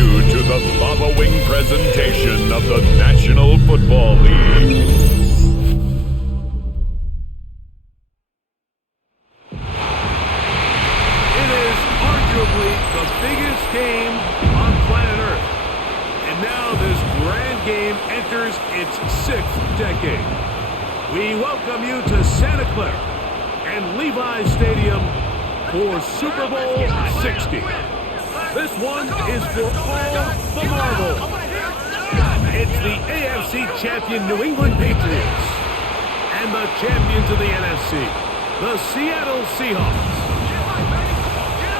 you to the following presentation of the National Football League. It is arguably the biggest game on planet Earth. And now this grand game enters its 6th decade. We welcome you to Santa Clara and Levi's Stadium for Super Bowl 60. This one is for all the marbles. It's the AFC champion New England Patriots and the champions of the NFC, the Seattle Seahawks.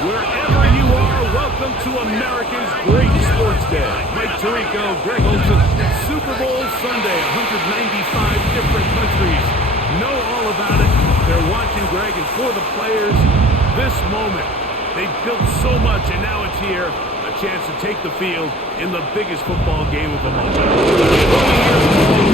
Wherever you are, welcome to America's great sports day. Mike Tirico, Greg Olson, Super Bowl Sunday, 195 different countries know all about it. They're watching Greg, and for the players, this moment. They've built so much, and now it's here. A chance to take the field in the biggest football game of them all. All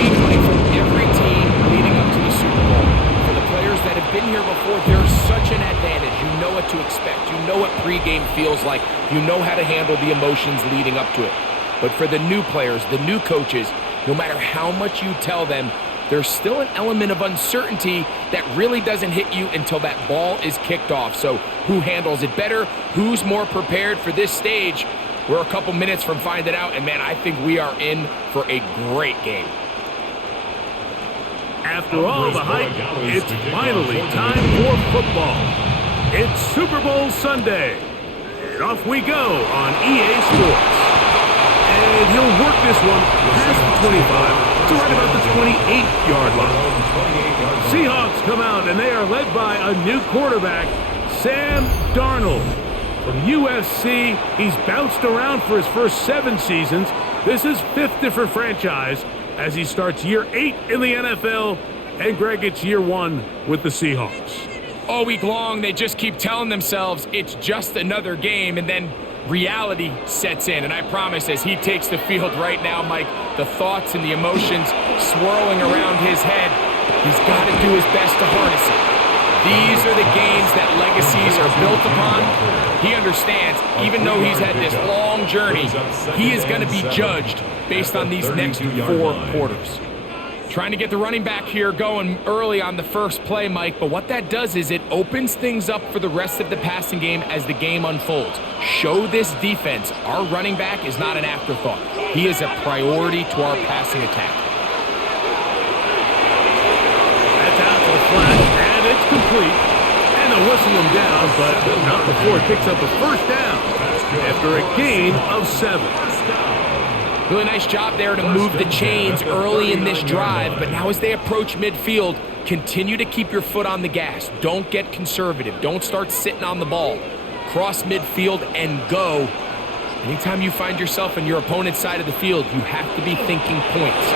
week, Mike, from every team leading up to the Super Bowl. For the players that have been here before, there's such an advantage. You know what to expect. You know what pregame feels like. You know how to handle the emotions leading up to it. But for the new players, the new coaches, no matter how much you tell them, there's still an element of uncertainty that really doesn't hit you until that ball is kicked off. So who handles it better? Who's more prepared for this stage? We're a couple minutes from finding out, and man, I think we are in for a great game. After all the hype, it's finally time for football. It's Super Bowl Sunday, and off we go on EA Sports. And he'll work this one past the 25 to right about the 28-yard line. Seahawks come out, and they are led by a new quarterback, Sam Darnold. From USC, he's bounced around for his first 7 seasons. This is 5th different franchise as he starts year 8 in the NFL, and Greg, it's year 1 with the Seahawks. All week long, they just keep telling themselves it's just another game, and then reality sets in. And I promise, as he takes the field right now, Mike, the thoughts and the emotions swirling around his head, he's got to do his best to harness it. These are the games that legacies are built upon. He understands, even though he's had this long journey, he is going to be judged based on these next 4 quarters. Trying to get the running back here going early on the first play, Mike, but what that does is it opens things up for the rest of the passing game as the game unfolds. Show this defense our running back is not an afterthought. He is a priority to our passing attack. That's out to the flat, and it's complete. And they'll whistle him down, but not before it picks up a first down after a gain of 7. Really nice job there to move the chains early in this drive, but now as they approach midfield, continue to keep your foot on the gas. Don't get conservative. Don't start sitting on the ball. Cross midfield and go. Anytime you find yourself on your opponent's side of the field, you have to be thinking points.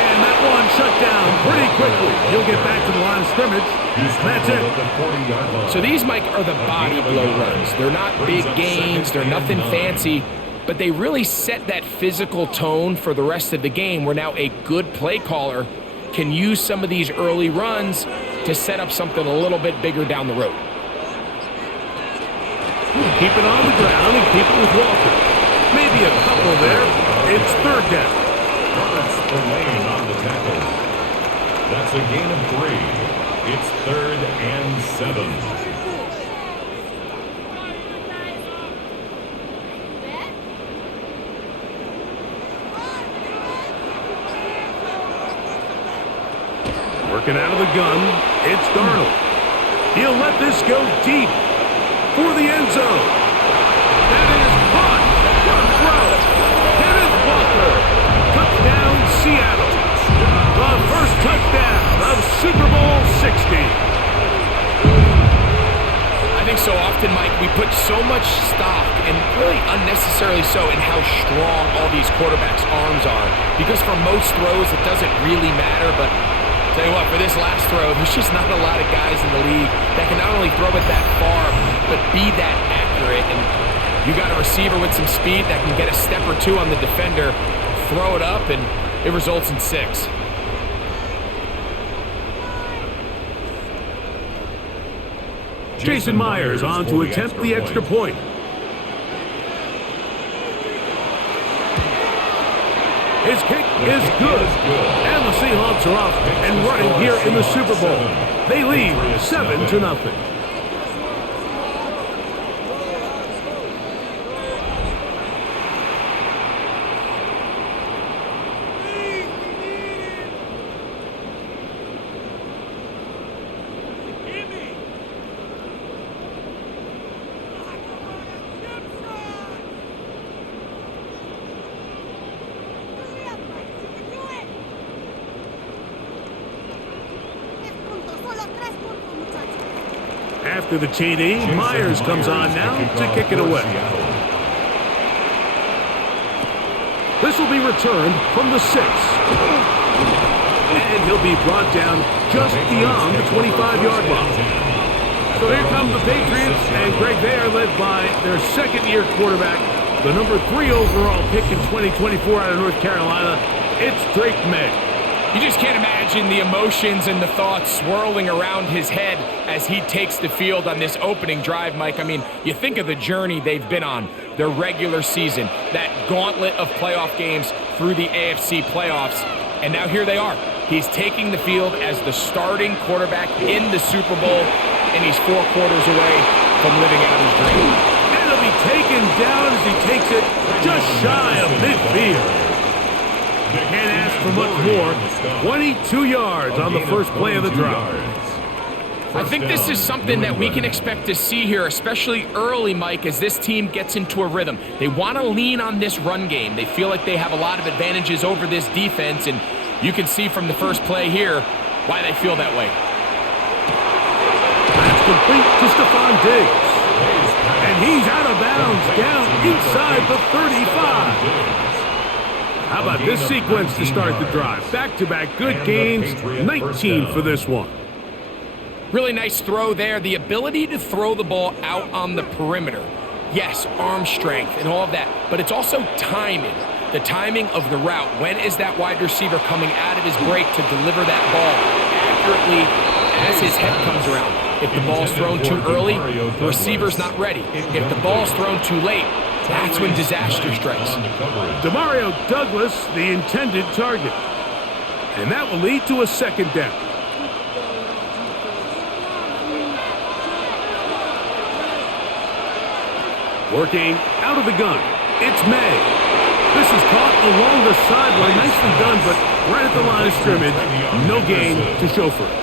And that one shut down pretty quickly. He'll get back to the line of scrimmage. That's it. So these, Mike, are the body blow runs. They're not big gains. They're nothing fancy. But they really set that physical tone for the rest of the game, where now a good play caller can use some of these early runs to set up something a little bit bigger down the road. Keep it on the ground and keep it with Walker. Maybe a couple there. It's 3rd down. Roberts for Lane on the tackle. That's a gain of 3. It's 3rd and 7. Working out of the gun, it's Darnold. He'll let this go deep for the end zone. That is caught. What a throw. Kenneth Walker. Touchdown, Seattle. The first touchdown of Super Bowl 60. I think so often, Mike, we put so much stock, and really unnecessarily so, in how strong all these quarterbacks' arms are. Because for most throws, it doesn't really matter, but tell you what, for this last throw, there's just not a lot of guys in the league that can not only throw it that far, but be that accurate. And you got a receiver with some speed that can get a step or two on the defender, throw it up, and it results in 6. Jason Myers on to attempt the extra point. is good. And the Seahawks are off and running here in the Super Bowl. They lead 7-0. After the TD, Myers comes on now to kick it away. This will be returned from the 6. And he'll be brought down just beyond the 25-yard line. So here come the Patriots, and Greg, they are led by their second-year quarterback, the number 3 overall pick in 2024 out of North Carolina. It's Drake May. You just can't imagine the emotions and the thoughts swirling around his head as he takes the field on this opening drive, Mike. I mean, you think of the journey they've been on, their regular season, that gauntlet of playoff games through the AFC playoffs, and now here they are. He's taking the field as the starting quarterback in the Super Bowl, and he's 4 quarters away from living out his dream. And he'll be taken down as he takes it just shy of midfield. Can't ask for much more. 22 yards on the first play of the drive. I think this is something that we can expect to see here, especially early, Mike, as this team gets into a rhythm. They want to lean on this run game. They feel like they have a lot of advantages over this defense, and you can see from the first play here why they feel that way. That's complete to Stephon Diggs. And he's out of bounds, down inside the 35. How about this sequence to start the drive? Back-to-back good gains, 19 for this one. Really nice throw there. The ability to throw the ball out on the perimeter. Yes, arm strength and all of that, but it's also timing. The timing of the route. When is that wide receiver coming out of his break to deliver that ball accurately as his head comes around? If the ball's thrown too early, the receiver's not ready. If the ball's thrown too late, that's when disaster strikes. Demario Douglas, the intended target. And that will lead to a second down. Working out of the gun, it's May. This is caught along the sideline. Nicely done, but right at the line of scrimmage, no gain to show for it.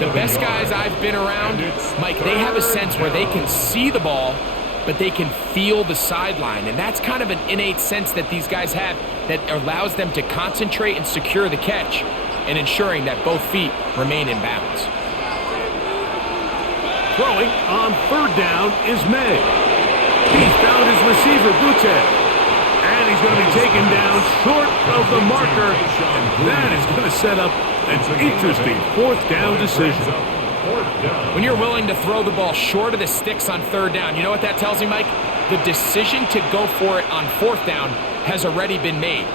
The best guys I've been around, Mike, they have a sense where they can see the ball, but they can feel the sideline. And that's kind of an innate sense that these guys have that allows them to concentrate and secure the catch and ensuring that both feet remain in bounds. Throwing on third down is May. He's found his receiver, Butte. And he's going to be taken down short of the marker. And that is going to set up an interesting fourth down decision. When you're willing to throw the ball short of the sticks on third down, you know what that tells me, Mike? The decision to go for it on fourth down has already been made.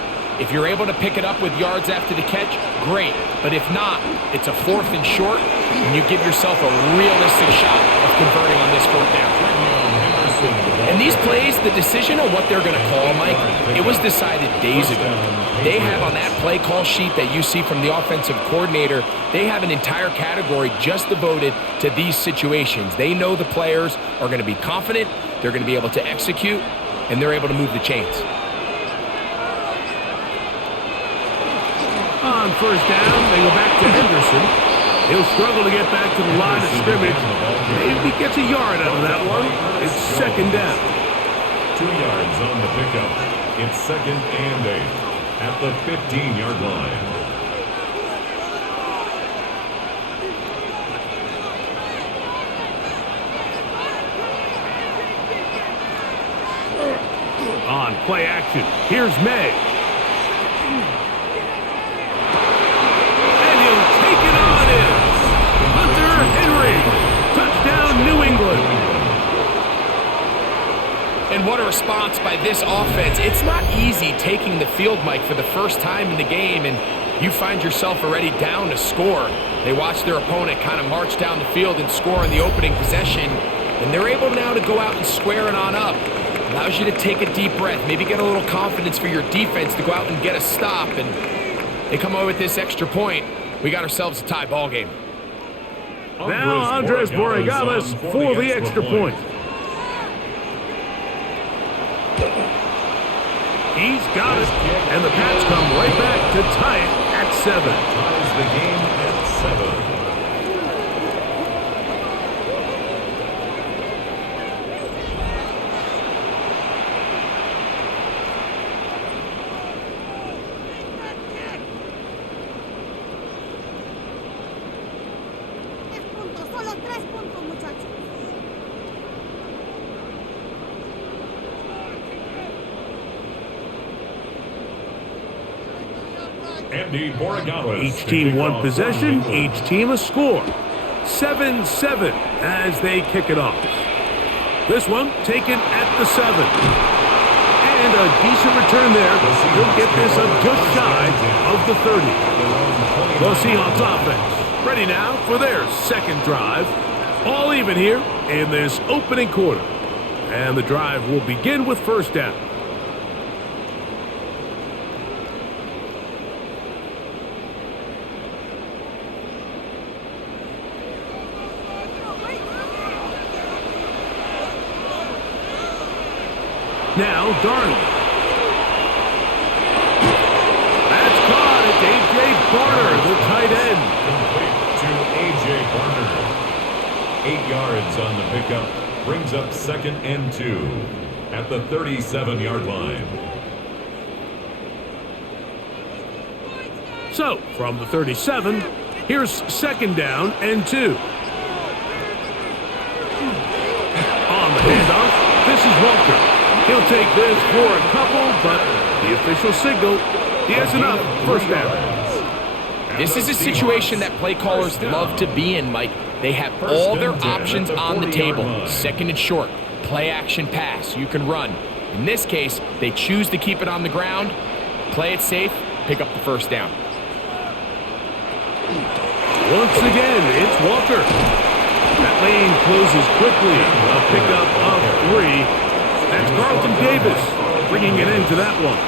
If you're able to pick it up with yards after the catch, great. But if not, it's a fourth and short, and you give yourself a realistic shot of converting on this fourth down. And these plays, the decision on what they're going to call, Mike, it was decided days ago. They have on that play call sheet that you see from the offensive coordinator, they have an entire category just devoted to these situations. They know the players are going to be confident, they're going to be able to execute, and they're able to move the chains. On first down, they go back to Henderson. He'll struggle to get back to the line of scrimmage. Maybe gets a yard out of that one. It's second down. 2 yards on the pickup. It's 2nd and 8 at the 15-yard line. On play action, here's May. New England. And what a response by this offense. It's not easy taking the field, Mike, for the first time in the game, and you find yourself already down to score. They watch their opponent kind of march down the field and score in the opening possession, and they're able now to go out and square it on up. Allows you to take a deep breath, maybe get a little confidence for your defense to go out and get a stop, and they come away with this extra point. We got ourselves a tie ball game. Now Andres Borregales for the extra point. He's got it, and the Pats come right back to tie it at 7. Ties the game at 7. Each team one possession, each team a score. 7-7 as they kick it off. This one taken at the 7. And a decent return there. He'll get this up just shy of the 30. The Seahawks offense ready now for their second drive. All even here in this opening quarter. And the drive will begin with first down. Now Darnold. That's caught. It's A.J. Barner, the tight end. Complete to A.J. Barner. 8 yards on the pickup. Brings up 2nd and 2 at the 37-yard line. So, from the 37, here's 2nd down and 2. On the handoff, this is Walker. He'll take this for a couple, but the official signal, he has enough. First down. This is a situation that play callers love to be in, Mike. They have all their options on the table. 2nd and short, play action pass, you can run. In this case, they choose to keep it on the ground, play it safe, pick up the first down. Once again, it's Walker. That lane closes quickly. A pickup of 3. That's Carlton Davis bringing it into that one.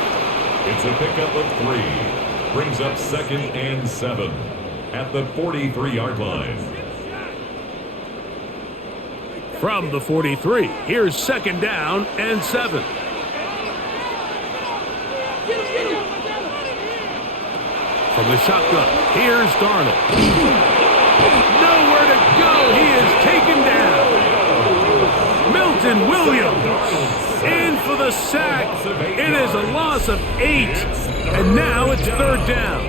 It's a pickup of 3. Brings up 2nd and 7 at the 43-yard line. From the 43, here's 2nd down and 7. From the shotgun, here's Darnold. Nowhere to go. He is taken down. Milton Williams in for the sack. It is a loss of 8, and now it's 3rd down.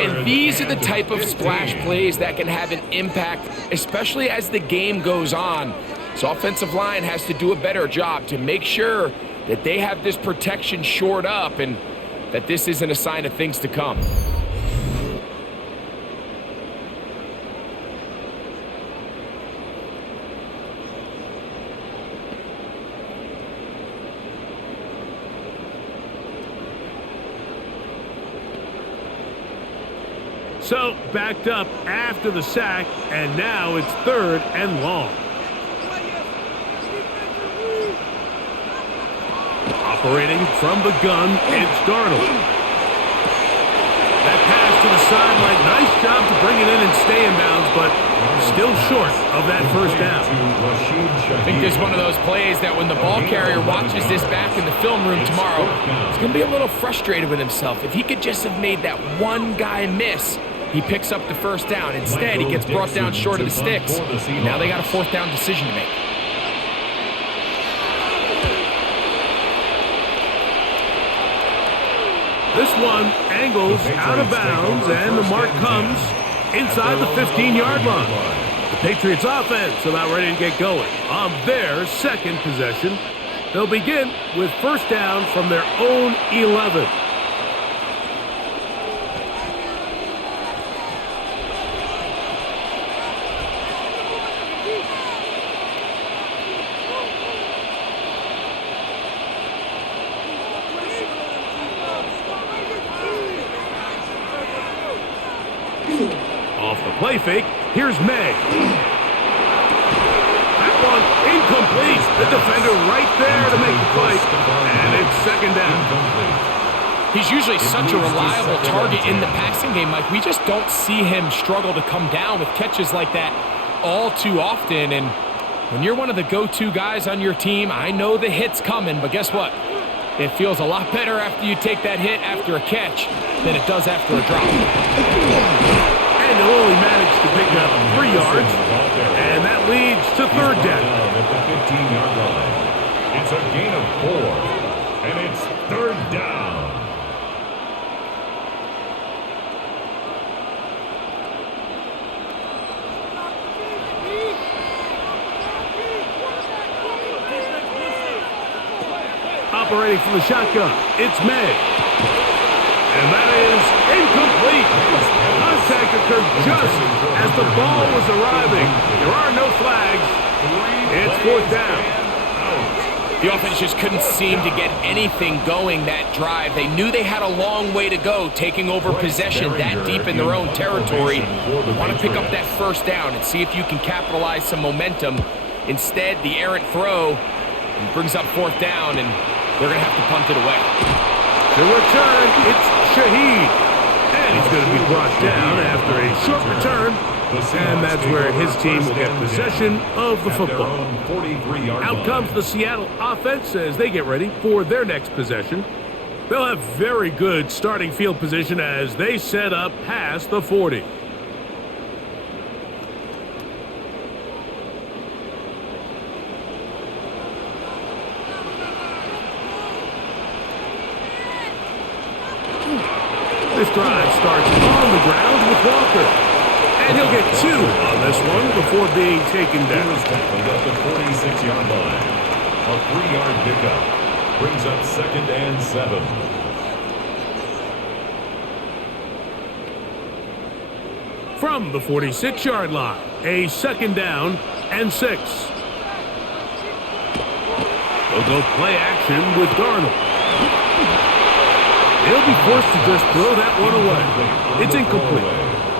And these are the type of splash plays that can have an impact, especially as the game goes on. So offensive line has to do a better job to make sure that they have this protection shored up and that this isn't a sign of things to come. So, backed up after the sack, and now it's 3rd and long. Operating from the gun, it's Darnold. That pass to the sideline, nice job to bring it in and stay in bounds, but still short of that first down. I think there's one of those plays that when the ball carrier watches this back in the film room tomorrow, he's going to be a little frustrated with himself. If he could just have made that one guy miss, he picks up the first down. Instead, he gets brought down short of the sticks. Now they got a 4th down decision to make. This one angles out of bounds, and the mark comes inside the 15-yard line. The Patriots offense about ready to get going on their 2nd possession. They'll begin with first down from their own 11. Off the play fake, here's May. That one incomplete. The defender right there to make the play. And it's second down. He's usually such a reliable target in the passing game, Mike. We just don't see him struggle to come down with catches like that all too often. And when you're one of the go-to guys on your team, I know the hit's coming, but guess what? It feels a lot better after you take that hit after a catch than it does after a drop. And he'll only manage to pick up 3 yards, and that leads to third down. At the 15-yard line. It's a gain of 4, and it's third down. Operating from the shotgun, it's May. And that is incomplete. Contact occurred just as the ball was arriving. There are no flags. It's fourth down. The offense just couldn't seem to get anything going that drive. They knew they had a long way to go, taking over possession that deep in their own territory. They want to pick up that first down and see if you can capitalize some momentum. Instead, the errant throw brings up fourth down, and they're going to have to punt it away. The return, it's Shaheed. And he's going to be brought down after a short return. And that's where his team will get possession of the football. Out comes the Seattle offense as they get ready for their next possession. They'll have very good starting field position as they set up past the 40. This drive starts on the ground with Walker. And he'll get 2 on this one before being taken down. He was tackled at the 46-yard line. A 3-yard pickup brings up second and 7. From the 46-yard line, a second down and 6. They'll go play action with Darnold. They'll be forced to just throw that one away. It's incomplete.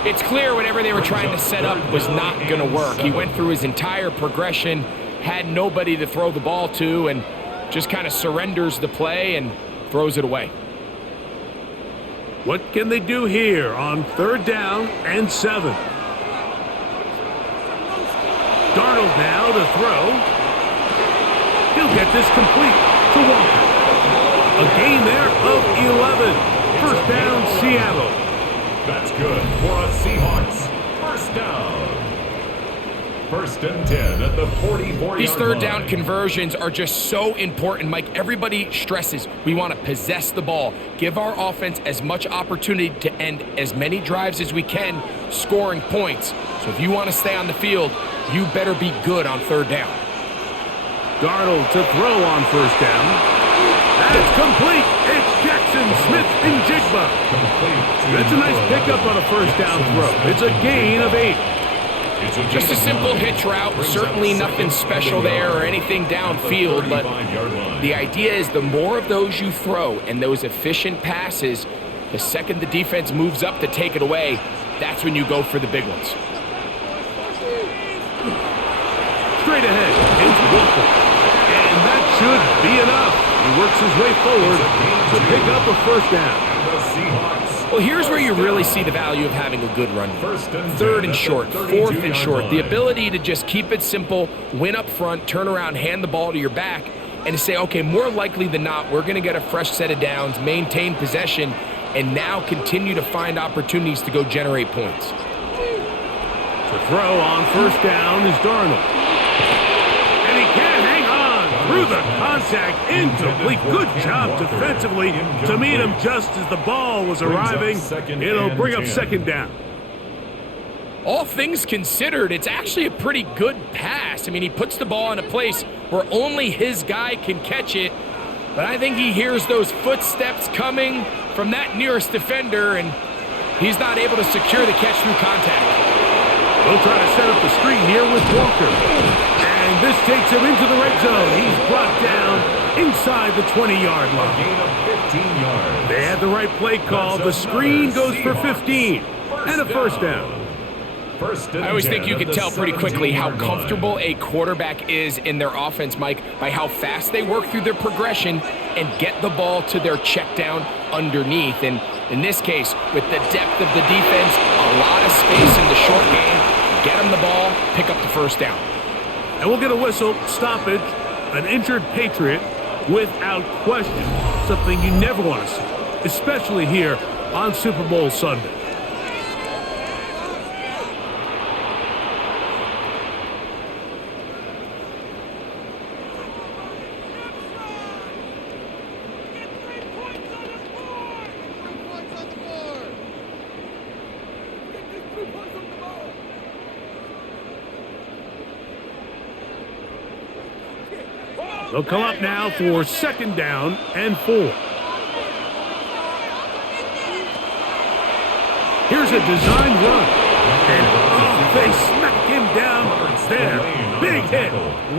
It's clear whatever they were trying to set up was not going to work. He went through his entire progression, had nobody to throw the ball to, and just kind of surrenders the play and throws it away. What can they do here on third down and 7? Darnold now to throw. He'll get this complete to Walker. A gain there of 11. First down, Seattle. That's good for a Seahawks. First down. First and 10 at the 44-yard line. These third down conversions are just so important, Mike. Everybody stresses we want to possess the ball, give our offense as much opportunity to end as many drives as we can, scoring points. So if you want to stay on the field, you better be good on third down. Darnold to throw on first down. That's complete. It's Jackson Smith-Njigba. That's a nice pickup on a first down throw. It's a gain of 8. Just a simple hitch route. Certainly nothing special there or anything downfield, but the idea is the more of those you throw and those efficient passes, the second the defense moves up to take it away, that's when you go for the big ones. Straight ahead, it's Walker. And that should be enough. He works his way forward to pick up a first down. Well, here's where you really see the value of having a good run. Third and short, fourth and short. The ability to just keep it simple, win up front, turn around, hand the ball to your back, and to say, okay, more likely than not, we're going to get a fresh set of downs, maintain possession, and now continue to find opportunities to go generate points. To throw on first down is Darnold. And he can't hang on through the contact. Incomplete. Good job defensively to meet him just as the ball was arriving. It'll bring up second down. All things considered, it's actually a pretty good pass. I mean, he puts the ball in a place where only his guy can catch it. But I think he hears those footsteps coming from that nearest defender, and he's not able to secure the catch through contact. We'll try to set up the screen here with Walker. And this takes him into the red zone. He's brought down inside the 20-yard line. Gain of 15 yards. They had the right play call. The screen goes for 15 and a first down. First and I always think 10 you at can the tell pretty quickly how 17-yard line. comfortable a quarterback is in their offense, Mike, by how fast they work through their progression and get the ball to their check down underneath. And in this case, with the depth of the defense, a lot of space in the short game, get them the ball, pick up the first down. And we'll get a whistle, stoppage, an injured Patriot without question. Something you never want to see, especially here on Super Bowl Sunday. They'll come up now for second down and 4. Here's a designed run. And they smack him down there. Big hit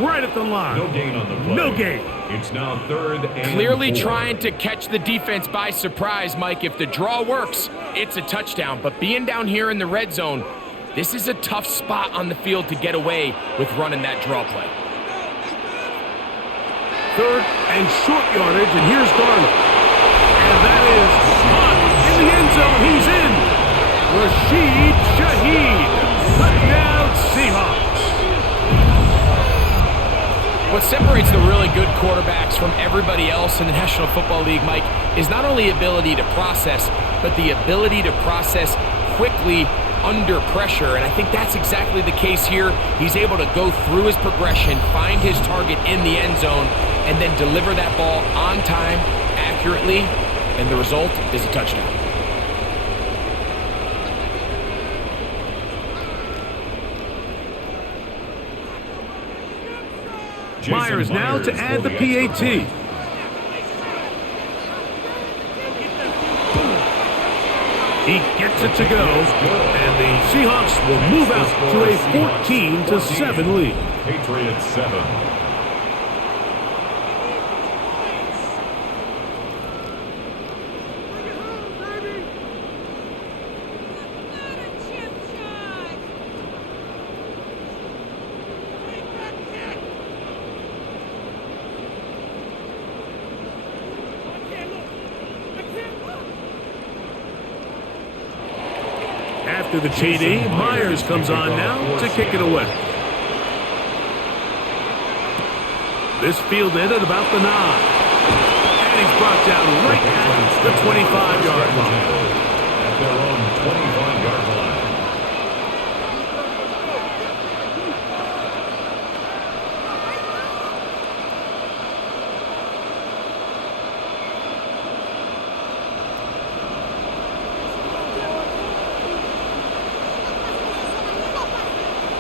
right at the line. No gain on the play. No gain. It's now third and Clearly 4. trying to catch the defense by surprise, Mike. If the draw works, it's a touchdown. But being down here in the red zone, this is a tough spot on the field to get away with running that draw play. Third and short yardage, and here's Garland. And that is caught in the end zone. He's in. Rashid Shaheed. Touchdown Seahawks. What separates the really good quarterbacks from everybody else in the National Football League, Mike, is not only ability to process, but the ability to process quickly under pressure, and I think that's exactly the case here. He's able to go through his progression, find his target in the end zone, and then deliver that ball on time, accurately, and the result is a touchdown. Myers now to add the PAT. He gets it to go, and the Seahawks will move out to a 14-7 lead. Patriots 7. After the TD, Myers comes on now to kick it away. This fielded at about the 9. And he's brought down right at the 25-yard line. At their own 25-yard line.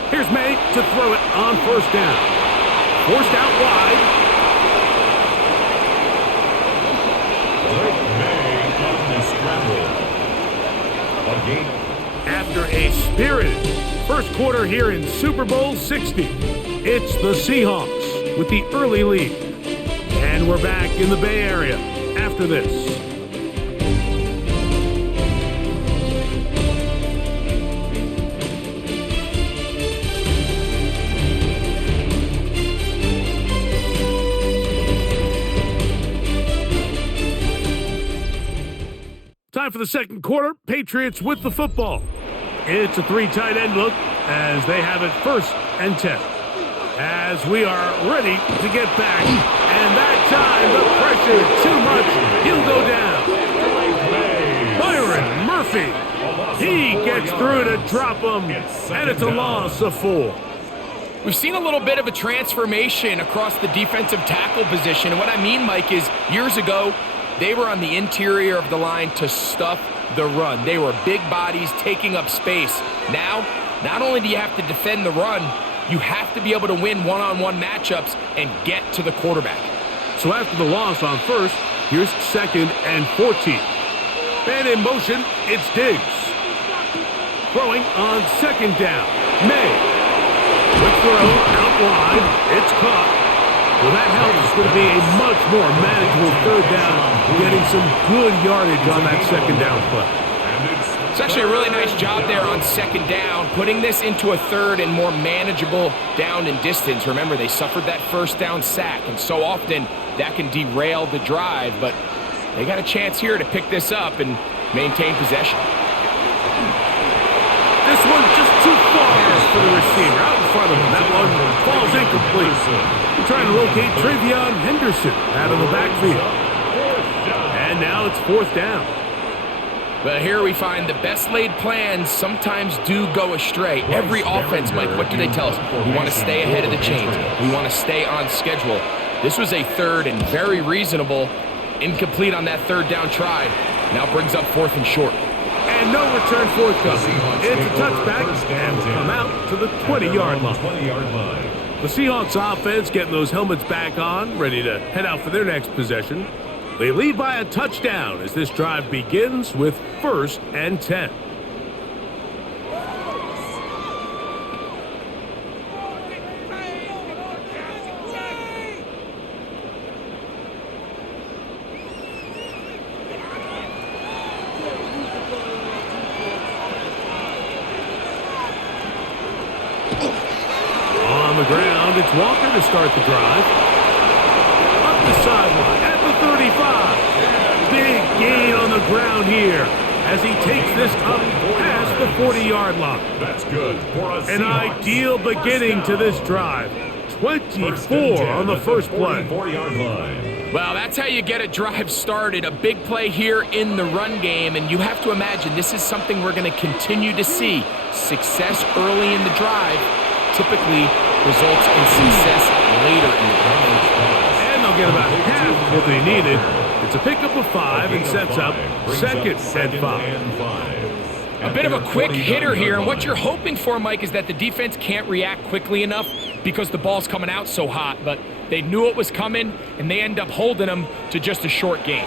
Here's May to throw it on first down. Forced out wide. May on the scramble. Again. After a spirited first quarter here in Super Bowl 60, it's the Seahawks with the early lead. And we're back in the Bay Area after this. Time for the second quarter. Patriots with the football. It's a 3 tight end look as they have it first and 10. As we are ready to get back. And that time, the pressure too much. He'll go down. Byron Murphy. He gets through to drop him. And it's a loss of 4. We've seen a little bit of a transformation across the defensive tackle position. And what I mean, Mike, is years ago, they were on the interior of the line to stuff the run. They were big bodies taking up space. Now, not only do you have to defend the run, you have to be able to win one-on-one matchups and get to the quarterback. So after the loss on first, here's second and 14. And in motion, it's Diggs. Throwing on second down. May. Quick throw out wide. It's caught. Well, that helps. It's going to be a much more manageable third down, getting some good yardage on that second down play. It's actually a really nice job there on second down, putting this into a third and more manageable down and distance. Remember, they suffered that first down sack, and so often that can derail the drive, but they got a chance here to pick this up and maintain possession. This one's just too far for the receiver. Out in front of him. That one falls incomplete. We're trying to locate Travion Henderson out of the backfield. And now it's fourth down. Well, here we find the best laid plans sometimes do go astray. Every offense, Mike, what do they tell us? We want to stay ahead of the chains. We want to stay on schedule. This was a third and very reasonable. Incomplete on that third down try. Now brings up fourth and short. And no return forthcoming. It's a touchback and will come out to the 20-yard line. The Seahawks offense getting those helmets back on, ready to head out for their next possession. They lead by a touchdown as this drive begins with 1st and 10. On the ground, it's Walker to start the drive. Up the sideline at the 35. Big gain on the ground here as he takes this up past the 40-yard line. That's good for us. An ideal beginning to this drive. 24 on the first play. 40-yard line. Well, that's how you get a drive started. A big play here in the run game, and you have to imagine this is something we're going to continue to see. Success early in the drive typically results in success later in the drive. And they'll get about half what they needed. It's a pickup of 5 and sets up second and 5. A bit of a quick hitter here, and what you're hoping for, Mike, is that the defense can't react quickly enough because the ball's coming out so hot, but they knew it was coming, and they end up holding them to just a short gain.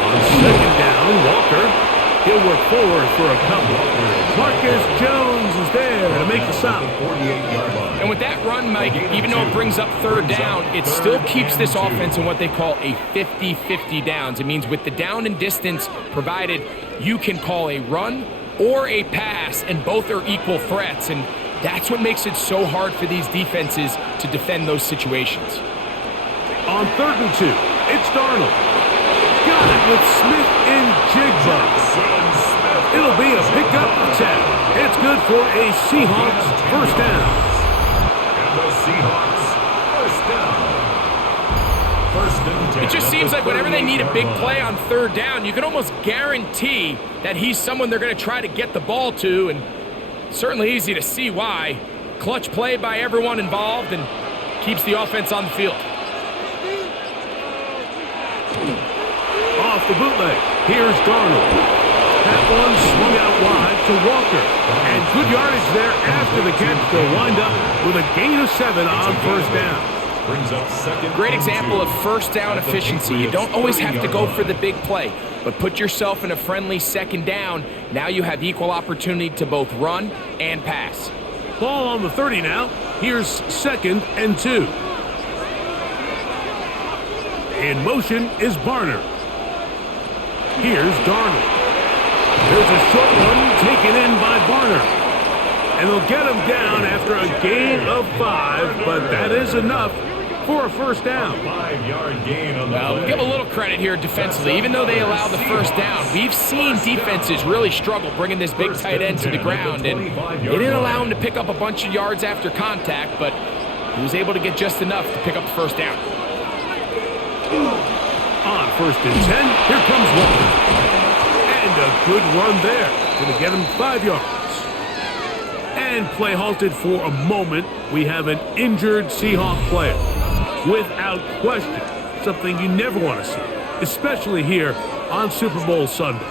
On second down, Walker. He'll work forward for a couple. Marcus Jones is there to make the stop. And with that run, Mike, even though it brings up third down, it still keeps this offense in what they call a 50-50 downs. It means with the down and distance provided, you can call a run or a pass, and both are equal threats. And that's what makes it so hard for these defenses to defend those situations. On 3rd and 2, it's Darnold. Got it with Smith and Jigba. It'll be a pickup of 10. It's good for a Seahawks first down. And the Seahawks first down. It just seems like whenever they need a big play on third down, you can almost guarantee that he's someone they're going to try to get the ball to, and certainly easy to see why. Clutch play by everyone involved and keeps the offense on the field. Off the bootleg, here's Darnold. That one swung out wide to Walker. And good yardage there after the catch. They'll wind up with a gain of 7 on first down. Brings up second. Great example of first down efficiency. You don't always have to go for the big play, but put yourself in a friendly second down. Now you have equal opportunity to both run and pass. Ball on the 30 now. Here's 2nd and 2. In motion is Barner. Here's Darnold. There's a short one taken in by Barner. And they'll get him down after a gain of 5, but that is enough for a first down. 5-yard gain on the Well, we'll give a little credit here defensively. Even though they allowed the first down, we've seen defenses really struggle bringing this big tight end to the ground, and they didn't allow him to pick up a bunch of yards after contact, but he was able to get just enough to pick up the first down. On 1st and 10, here comes Walker. And a good run there. Going to get him 5 yards. And play halted for a moment. We have an injured Seahawk player. Without question, something you never want to see, especially here on Super Bowl Sunday.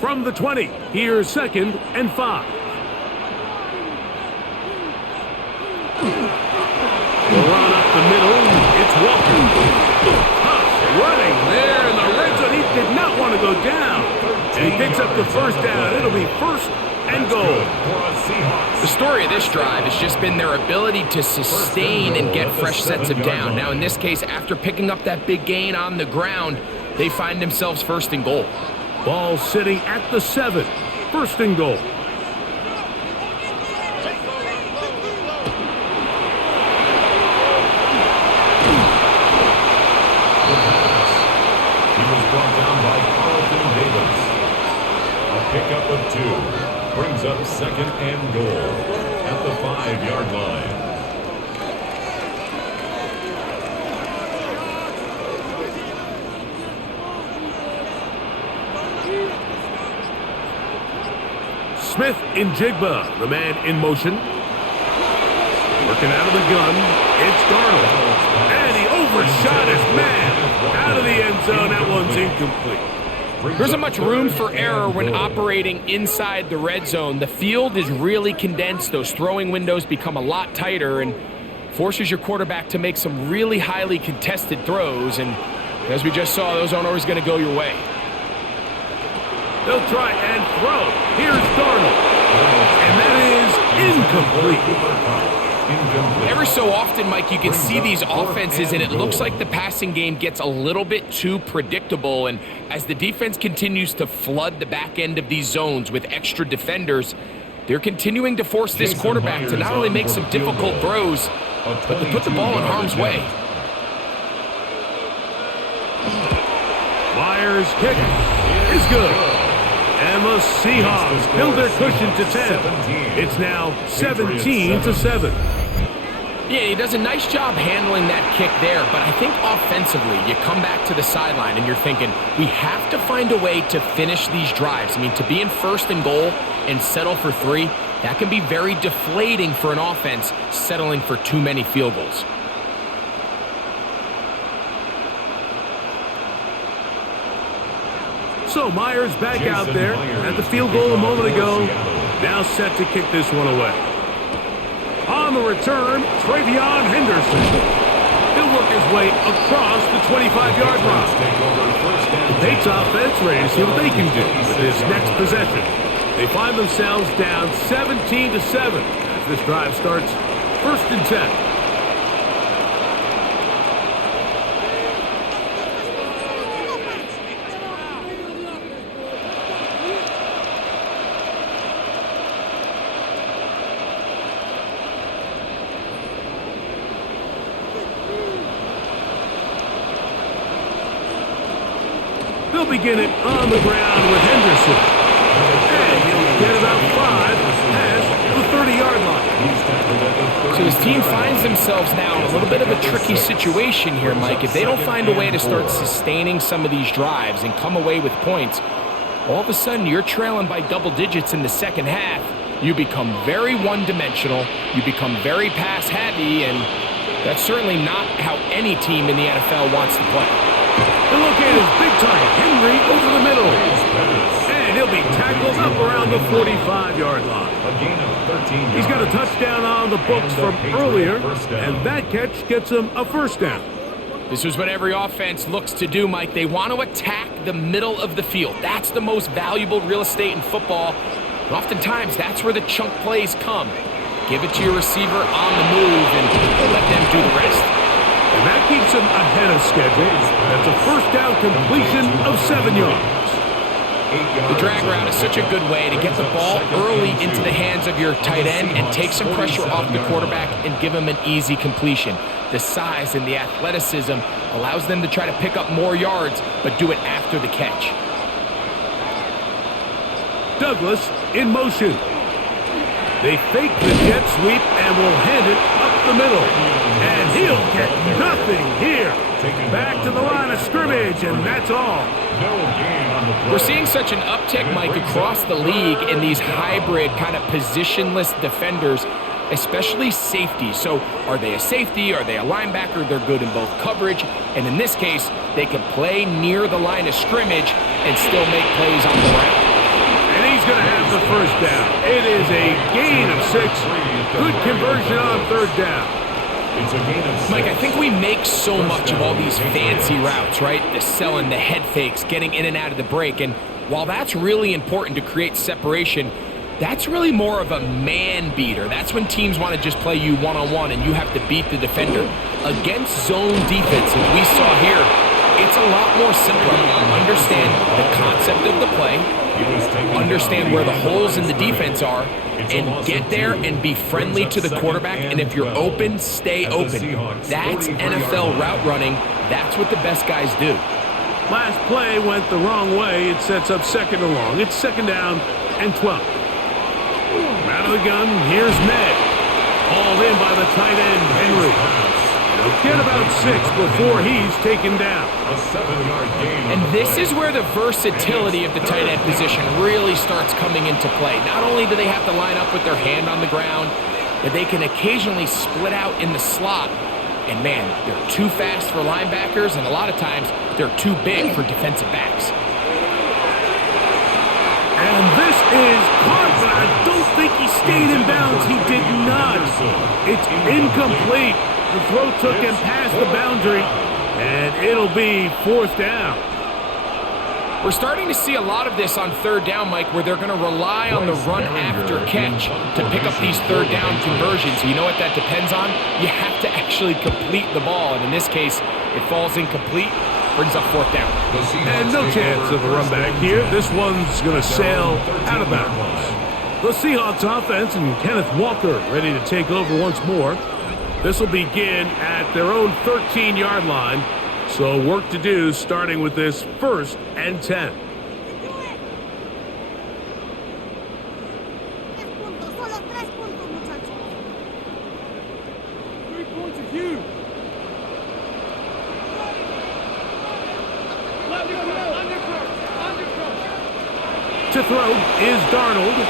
From the 20, here's 2nd and 5. The run up the middle. It's Walker. Running there in the red zone. He did not want to go down. And he picks up the first down. It'll be first and goal. The story of this drive has just been their ability to sustain and get fresh sets of down. Now, in this case, after picking up that big gain on the ground, they find themselves first and goal. Ball sitting at the 7. First and goal. Pickup of 2 brings up second and goal at the 5-yard line. Smith in Jigba, the man in motion. Working out of the gun, it's Darnold. And he overshot his man out of the end zone. That one's incomplete. There isn't much room for error when operating inside the red zone. The field is really condensed. Those throwing windows become a lot tighter and forces your quarterback to make some really highly contested throws. And as we just saw, those aren't always going to go your way. They'll try and throw. Here's Darnold. And that is incomplete. Every so often, Mike, you can see these offenses, and it looks like the passing game gets a little bit too predictable. And as the defense continues to flood the back end of these zones with extra defenders, they're continuing to force this quarterback to not only make some difficult throws, but to put the ball in harm's way. Myers' kick is good. And the Seahawks build their cushion to 10. It's now 17-7. Yeah, he does a nice job handling that kick there, but I think offensively, you come back to the sideline and you're thinking, we have to find a way to finish these drives. I mean, to be in first and goal and settle for 3, that can be very deflating for an offense settling for too many field goals. So Myers back out there at the field goal a moment ago. Now set to kick this one away. On the return, Travion Henderson. He'll work his way across the 25-yard line. The Patriots offense ready to see what they can do with this next possession. They find themselves down 17-7 as this drive starts first and 10. They'll begin it on the ground with Henderson. And he'll get about 5 past the 30-yard line. So his team finds themselves now in a little bit of a tricky situation here, Mike. If they don't find a way to start sustaining some of these drives and come away with points, all of a sudden you're trailing by double digits in the second half. You become very one-dimensional. You become very pass-heavy, and that's certainly not how any team in the NFL wants to play. The look in is big time. Henry over the middle. And he'll be tackled up around the 45-yard line. He's got a touchdown on the books from earlier, and that catch gets him a first down. This is what every offense looks to do, Mike. They want to attack the middle of the field. That's the most valuable real estate in football. And oftentimes, that's where the chunk plays come. Give it to your receiver on the move and let them do the rest. And that keeps him ahead of schedule. That's a first down completion of 7 yards. The drag route is such a good way to get the ball early into the hands of your tight end and take some pressure off the quarterback and give him an easy completion. The size and the athleticism allows them to try to pick up more yards, but do it after the catch. Douglas in motion. They fake the jet sweep and will hand it up the middle. And he'll get nothing here. Back to the line of scrimmage, and that's all. We're seeing such an uptick, Mike, across the league in these hybrid kind of positionless defenders, especially safety. So are they a safety? Are they a linebacker? They're good in both coverage. And in this case, they can play near the line of scrimmage and still make plays on the ground. And he's going to have the first down. It is a gain of 6. Good conversion on third down. It's a gain of 6. Mike, I think we make so First much of down, all these fancy Patriots. routes, right? The selling, the head fakes, getting in and out of the break. And while that's really important to create separation, that's really more of a man beater. That's when teams want to just play you one-on-one and you have to beat the defender. Against zone defense, as we saw here, it's a lot more simple. Understand the concept of the play, understand where the holes in the defense are, and get there and be friendly to the quarterback. And if you're open, stay open. That's NFL route running. That's what the best guys do. Last play went the wrong way. It sets up second and long. It's second down and 12. Out of the gun, here's Ned. Hauled in by the tight end, Henry. He'll get about 6 before he's taken down. A 7-yard gain. And this is where the versatility of the tight end position really starts coming into play. Not only do they have to line up with their hand on the ground, but they can occasionally split out in the slot. And man, they're too fast for linebackers, and a lot of times they're too big for defensive backs. And this is caught, but I don't think he stayed in bounds. He did not. It's incomplete. The throw took him past the boundary, and it'll be 4th down. We're starting to see a lot of this on 3rd down, Mike, where they're going to rely on the run after catch to pick up these 3rd down conversions. You know what that depends on? You have to actually complete the ball, and in this case, it falls incomplete, brings up 4th down. And no chance of a run back here. This one's going to sail out of bounds. The Seahawks offense and Kenneth Walker ready to take over once more. This will begin at their own 13-yard line. So work to do starting with this 1st and 10. To throw is Darnold.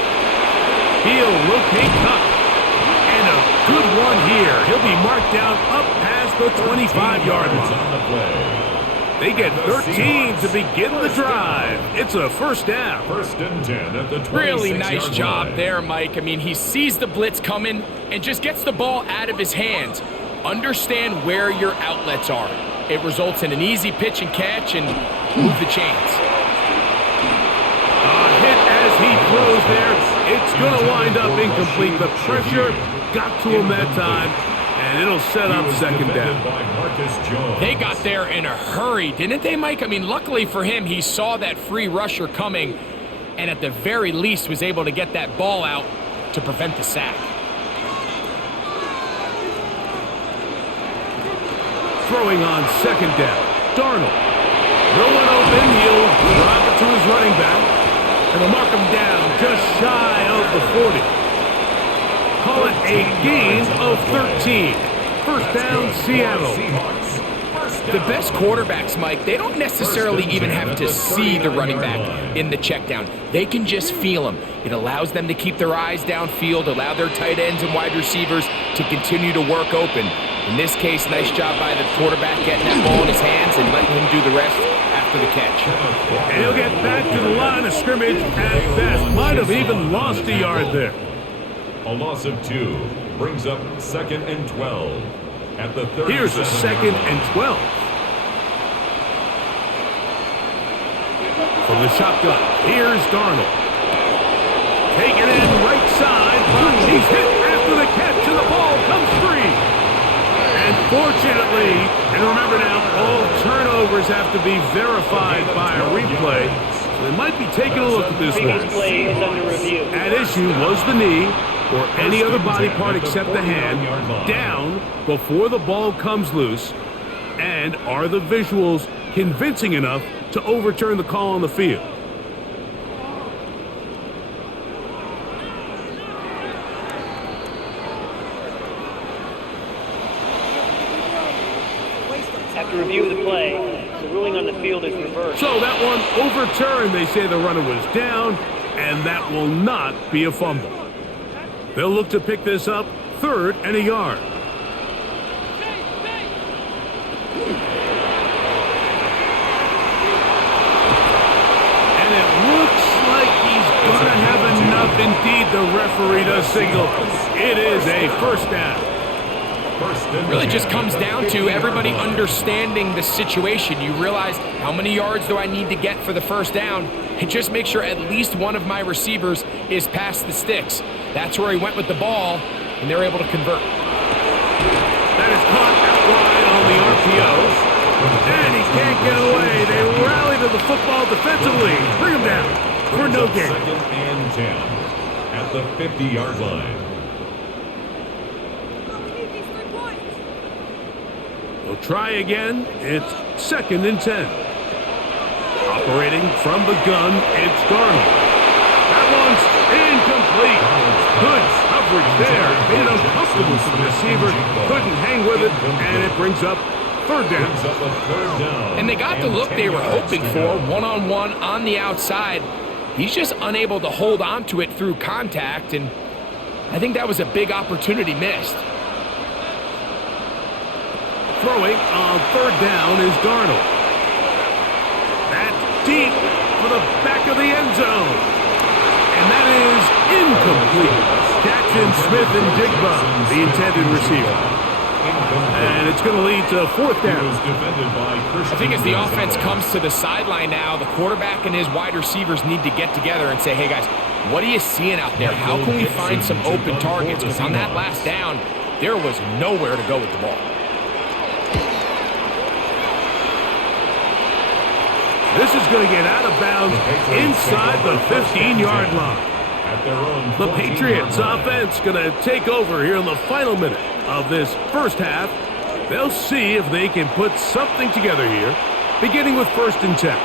He'll locate Cup. And a good one here. He'll be marked down up past the 25-yard line. They get 13 to begin the drive. It's a 1st down. 1st and 10 at the 26-yard line. Really nice job there, Mike. I mean, he sees the blitz coming and just gets the ball out of his hands. Understand where your outlets are. It results in an easy pitch and catch and move the chains. He throws there. It's going to wind up incomplete. The pressure got to him that time, and it'll set up 2nd down. They got there in a hurry, didn't they, Mike? I mean, luckily for him, he saw that free rusher coming, and at the very least was able to get that ball out to prevent the sack. Throwing on 2nd down. Darnold. No one open. He'll drop it to his running back. And they'll mark him down just shy of the 40. Call it a gain of 13. 1st down, Seattle. The best quarterbacks, Mike, they don't necessarily even have to see the running back in the check down. They can just feel him. It allows them to keep their eyes downfield, allow their tight ends and wide receivers to continue to work open. In this case, nice job by the quarterback getting that ball in his hands and letting him do the rest after the catch. And he'll get back to the line of scrimmage at best. Might have even lost a yard there. A loss of 2 brings up 2nd and 12 at the 37. Here's a 2nd and 12. From the shotgun, here's Darnold. Taken in right side, but he's hit after the catch, and the ball comes free. And fortunately, and remember now, all turnovers have to be verified by a replay. So they might be taking a look at this one. Play is under review. At issue was the knee, or any other body part except the hand, down before the ball comes loose. And are the visuals convincing enough to overturn the call on the field? After review of the play, the ruling on the field is reversed. So that one overturned. They say the runner was down, and that will not be a fumble. They'll look to pick this up 3rd and a yard. And it looks like he's going to have enough. Indeed, the referee does signal. It is a 1st down. First and Really 10 just comes at the down to 50-yard everybody line. understanding the situation. You realize how many yards do I need to get for the first down, and just make sure at least one of my receivers is past the sticks. That's where he went with the ball, and they're able to convert. That is caught out wide on the RPO. And he can't get away. They rally to the football defensively. Bring him down for no gain. Second and 10 at the 50-yard line. We'll try again. It's second and 10. Operating from the gun, it's Darnold. That one's incomplete. Good coverage there. Made it uncomfortable for the receiver. Couldn't hang with it, and it brings up third down. Brings up a third down. And they got the look they were 10 yards hoping to for, go. one-on-one on the outside. He's just unable to hold on to it through contact, and I think that was a big opportunity missed. Throwing on third down is Darnold. That's deep for the back of the end zone. And that is incomplete. Catching Smith and Jigba, the intended receiver. And it's going to lead to fourth down. I think as the offense comes to the sideline now, the quarterback and his wide receivers need to get together and say, hey guys, what are you seeing out there? How can we find some open targets? Because on that last down, there was nowhere to go with the ball. This is going to get out of bounds inside the 15-yard line. The Patriots offense going to take over here in the final minute of this first half. They'll see if they can put something together here, beginning with first and 10.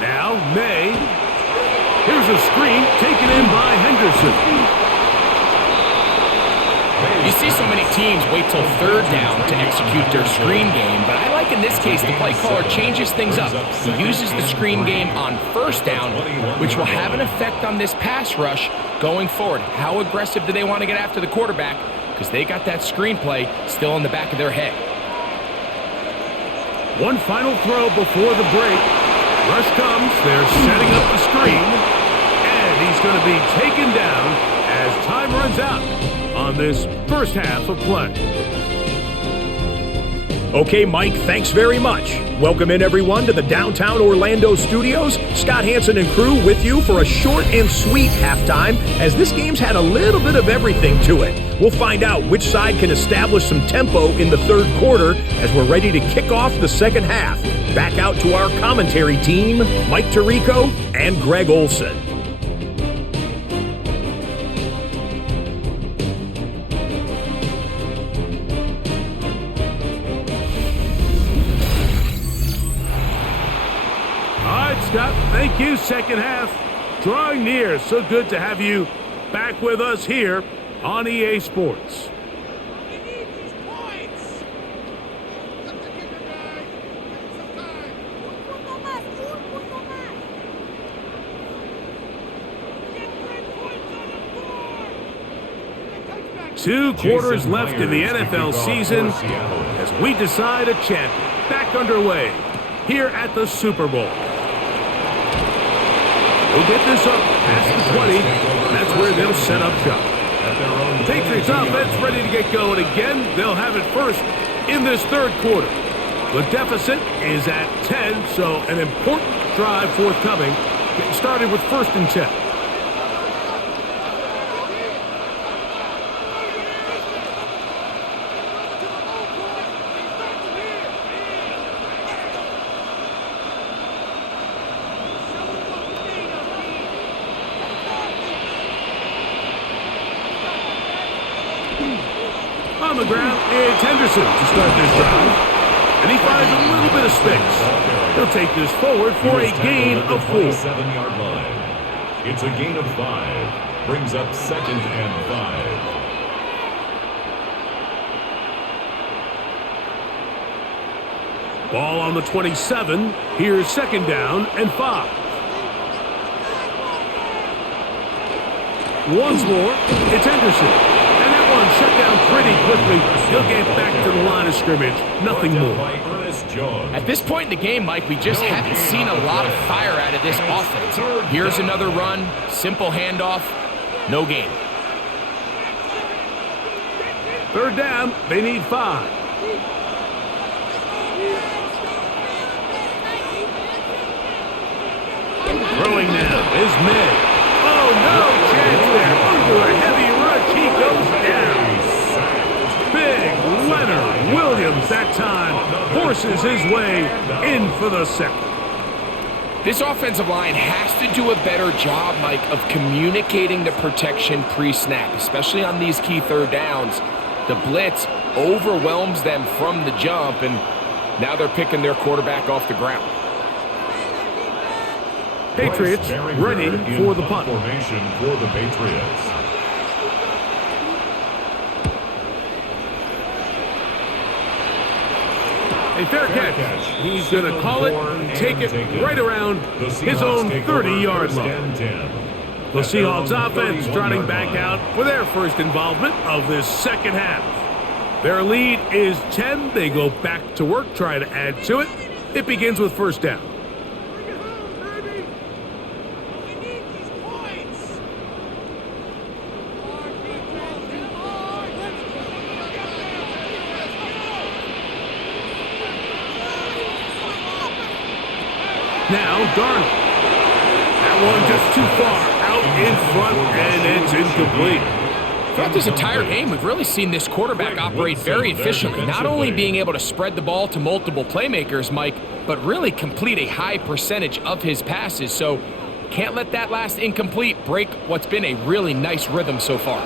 Now, May. Here's a screen taken in by Henderson. You see so many teams wait till third down to execute their screen game, but I like in this case the play caller changes things up. He uses the screen game on first down, which will have an effect on this pass rush going forward. How aggressive do they want to get after the quarterback? Because they got that screenplay still in the back of their head. One final throw before the break. Rush comes. They're setting up the screen. And he's going to be taken down as time runs out on this first half of play. Okay, Mike, thanks very much. Welcome in, everyone, to the downtown Orlando studios. Scott Hansen and crew with you for a short and sweet halftime, as this game's had a little bit of everything to it. We'll find out which side can establish some tempo in the third quarter as we're ready to kick off the second half. Back out to our commentary team, Mike Tirico and Greg Olson. Scott, thank you. Second half drawing near. So good to have you back with us here on EA Sports. Two quarters left in the NFL season as we decide a champion. Back underway here at the Super Bowl. We'll get this up past the 20. That's where they'll set up shop. Patriots offense ready to get going again. They'll have it first in this third quarter. The deficit is at 10, so an important drive forthcoming. Getting started with first and 10. On the ground, it's Henderson to start this drive. And he finds a little bit of space. He'll take this forward for a gain of 4. 27-yard line. It's a gain of 5. Brings up second and 5. Ball on the 27. Here's second down and 5. Once more, it's Henderson. And that one shut down pretty quickly. He'll get back to the line of scrimmage. Nothing more. At this point in the game, Mike, we just haven't seen a lot of fire out of this offense. Here's another run, simple handoff, no gain. Third down, they need 5. Throwing now is May. Oh, no chance there. Under a heavy rush, he goes down. Big Leonard Williams that time forces his way in for the second. This offensive line has to do a better job, Mike, of communicating the protection pre-snap, especially on these key third downs. The blitz overwhelms them from the jump, and now they're picking their quarterback off the ground. Patriots ready for the punt. Formation for the Patriots. A fair catch. He's going to call it and take it right around his own 30-yard line. The Seahawks offense trotting back out for their first involvement of this second half. Their lead is 10. They go back to work, try to add to it. It begins with first down. Now, Darnold. That one just too far out in front, and it's incomplete. Throughout this entire game, we've really seen this quarterback operate very efficiently, not only being able to spread the ball to multiple playmakers, Mike, but really complete a high percentage of his passes. So can't let that last incomplete break what's been a really nice rhythm so far.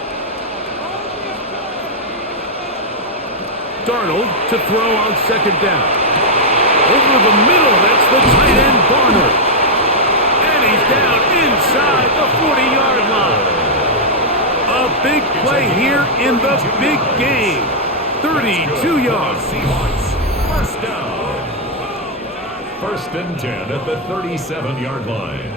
Darnold to throw on second down. Over the middle, that's the tight end, Barner. And he's down inside the 40-yard line. A big play here in the big game. 32 yards. Seahawks, first down. First and 10 at the 37-yard line.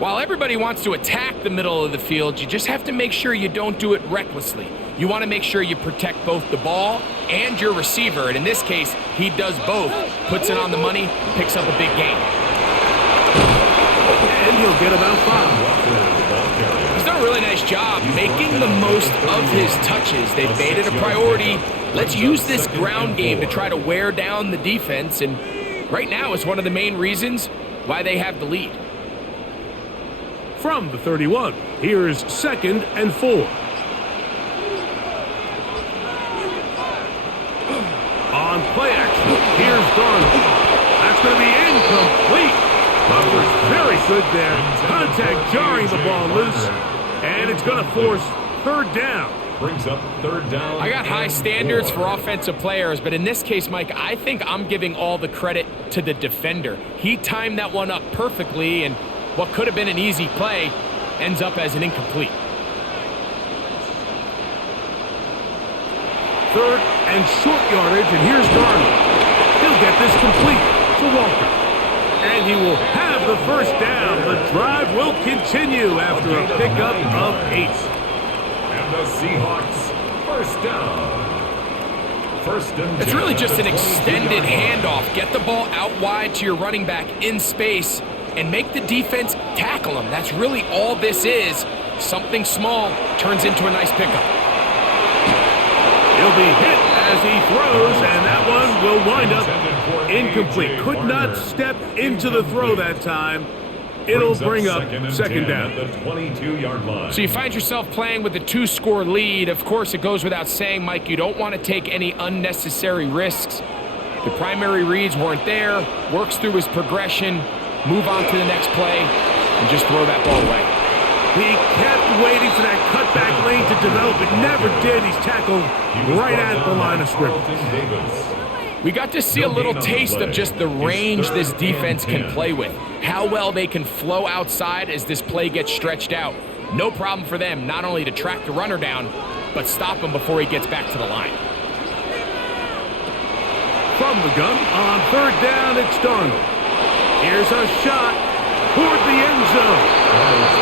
While everybody wants to attack the middle of the field, you just have to make sure you don't do it recklessly. You want to make sure you protect both the ball and your receiver, and in this case, he does both. Puts it on the money, picks up a big gain. And he'll get about 5. He's done a really nice job making the most of his touches. They've made it a priority. Let's use this ground game to try to wear down the defense, and right now is one of the main reasons why they have the lead. From the 31, here's second and 4. On play action, here's Darnold. That's going to be incomplete. Butler's very good there. Contact jarring the ball loose, and it's going to force third down. Brings up third down. I got high standards for offensive players, but in this case, Mike, I think I'm giving all the credit to the defender. He timed that one up perfectly, and what could have been an easy play ends up as an incomplete. Third and short yardage, and here's Darnold. He'll get this complete to Walker. And he will have the first down. The drive will continue after a pickup of 8. And the Seahawks, first down. First and 10. It's really just an extended handoff. Get the ball out wide to your running back in space and make the defense tackle him. That's really all this is. Something small turns into a nice pickup. He'll be hit as he throws, and that one will wind up incomplete. Could not step into the throw that time. It'll bring up second down. At the 22-yard line. So you find yourself playing with a 2-score lead. Of course, it goes without saying, Mike, you don't want to take any unnecessary risks. The primary reads weren't there. Works through his progression. Move on to the next play and just throw that ball away. He kept waiting for that cutback lane to develop. It never did. He's tackled right at the line of scrimmage. We got to see a little taste of just the range this defense can play with. How well they can flow outside as this play gets stretched out. No problem for them not only to track the runner down, but stop him before he gets back to the line. From the gun, on third down, it's Darnold. Here's a shot, toward the end zone.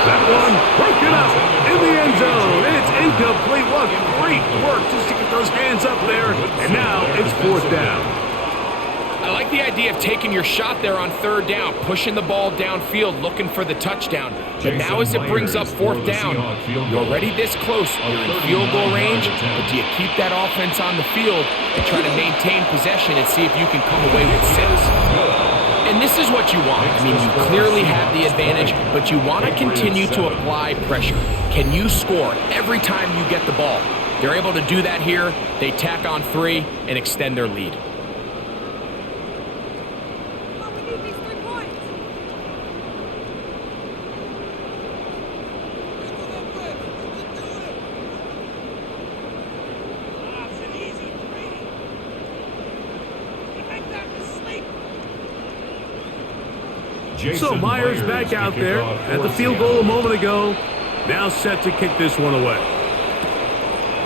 That one broken up in the end zone. It's incomplete. What great work just to get those hands up there. And now it's fourth down. I like the idea of taking your shot there on third down, pushing the ball downfield, looking for the touchdown. But now as it brings up fourth down, you're already this close. You're in field goal range, but do you keep that offense on the field and try to maintain possession and see if you can come away with 6? And this is what you want. I mean, you clearly have the advantage, but you want to continue to apply pressure. Can you score every time you get the ball? They're able to do that here. They tack on 3 and extend their lead. So Myers back out there at the field goal a moment ago. Now set to kick this one away.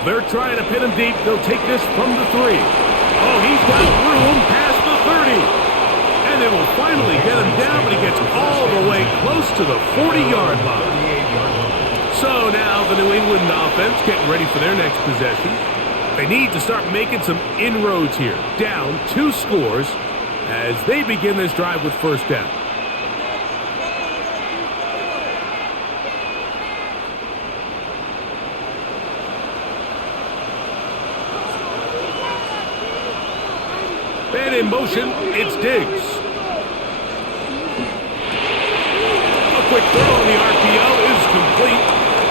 They're trying to pin him deep. They'll take this from the 3. Oh, he's got room past the 30. And they will finally get him down, but he gets all the way close to the 40-yard line. So now the New England offense getting ready for their next possession. They need to start making some inroads here. Down 2 scores as they begin this drive with first down. And in motion, it's Diggs. A quick throw on the RPO is complete.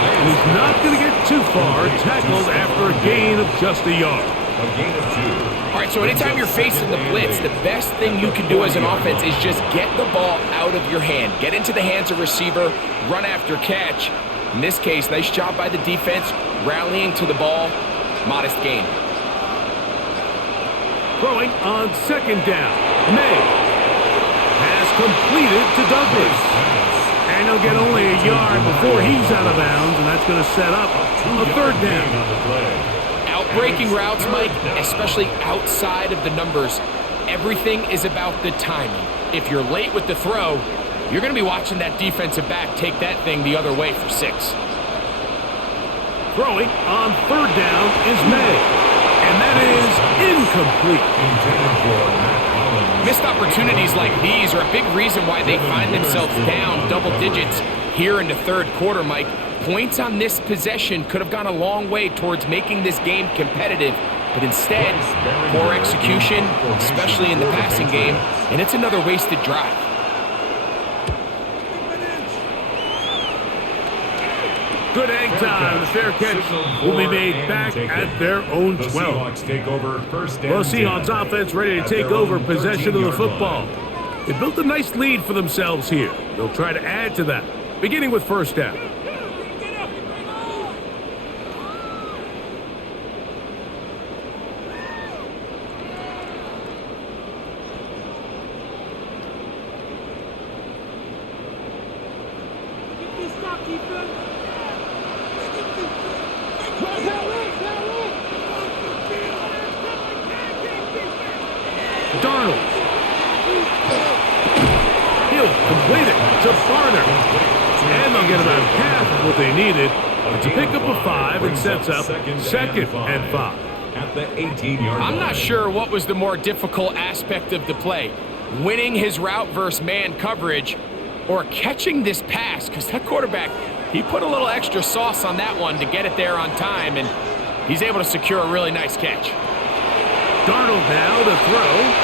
And he's not going to get too far. Tackled after a gain of just a yard. A gain of 2. All right, so anytime you're facing the blitz, the best thing you can do as an offense is just get the ball out of your hand. Get into the hands of receiver, run after catch. In this case, nice job by the defense, rallying to the ball. Modest gain. Throwing on second down. May has completed to Douglas. And he'll get only a yard before he's out of bounds, and that's going to set up a third down. Outbreaking routes, Mike, especially outside of the numbers, everything is about the timing. If you're late with the throw, you're going to be watching that defensive back take that thing the other way for 6. Throwing on third down is May. And that is incomplete. Missed opportunities like these are a big reason why they find themselves down double digits here in the third quarter, Mike. Points on this possession could have gone a long way towards making this game competitive, but instead, poor execution, especially in the passing game, and it's another wasted drive. Good hang time. The fair catch will be made back at their own 12. Well, Seahawks offense ready to take over possession of the football. They built a nice lead for themselves here. They'll try to add to that, beginning with first down. Darnold. He'll complete it to Barner. And they'll get about half of what they needed. It's a pickup of 5 and sets up second and 5. At the 18-yard line. I'm not sure what was the more difficult aspect of the play. Winning his route versus man coverage or catching this pass, because that quarterback, he put a little extra sauce on that one to get it there on time, and he's able to secure a really nice catch. Darnold now to throw.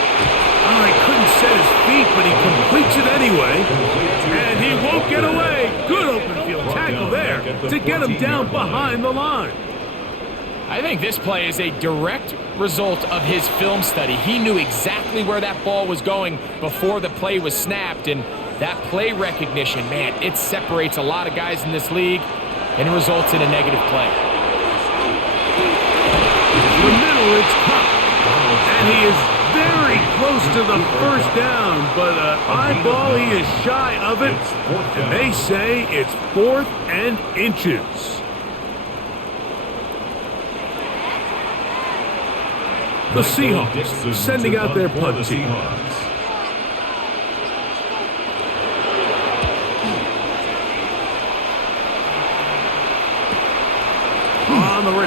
Oh, he couldn't set his feet, but he completes it anyway. And he won't get away. Good open field tackle there to get him down behind the line. I think this play is a direct result of his film study. He knew exactly where that ball was going before the play was snapped, and that play recognition, man, it separates a lot of guys in this league, and it results in a negative play. In the middle, it's Cup. And he is very close to the first down, but eyeball, he is shy of it. And they say it's 4th and inches. The Seahawks sending out their punt team.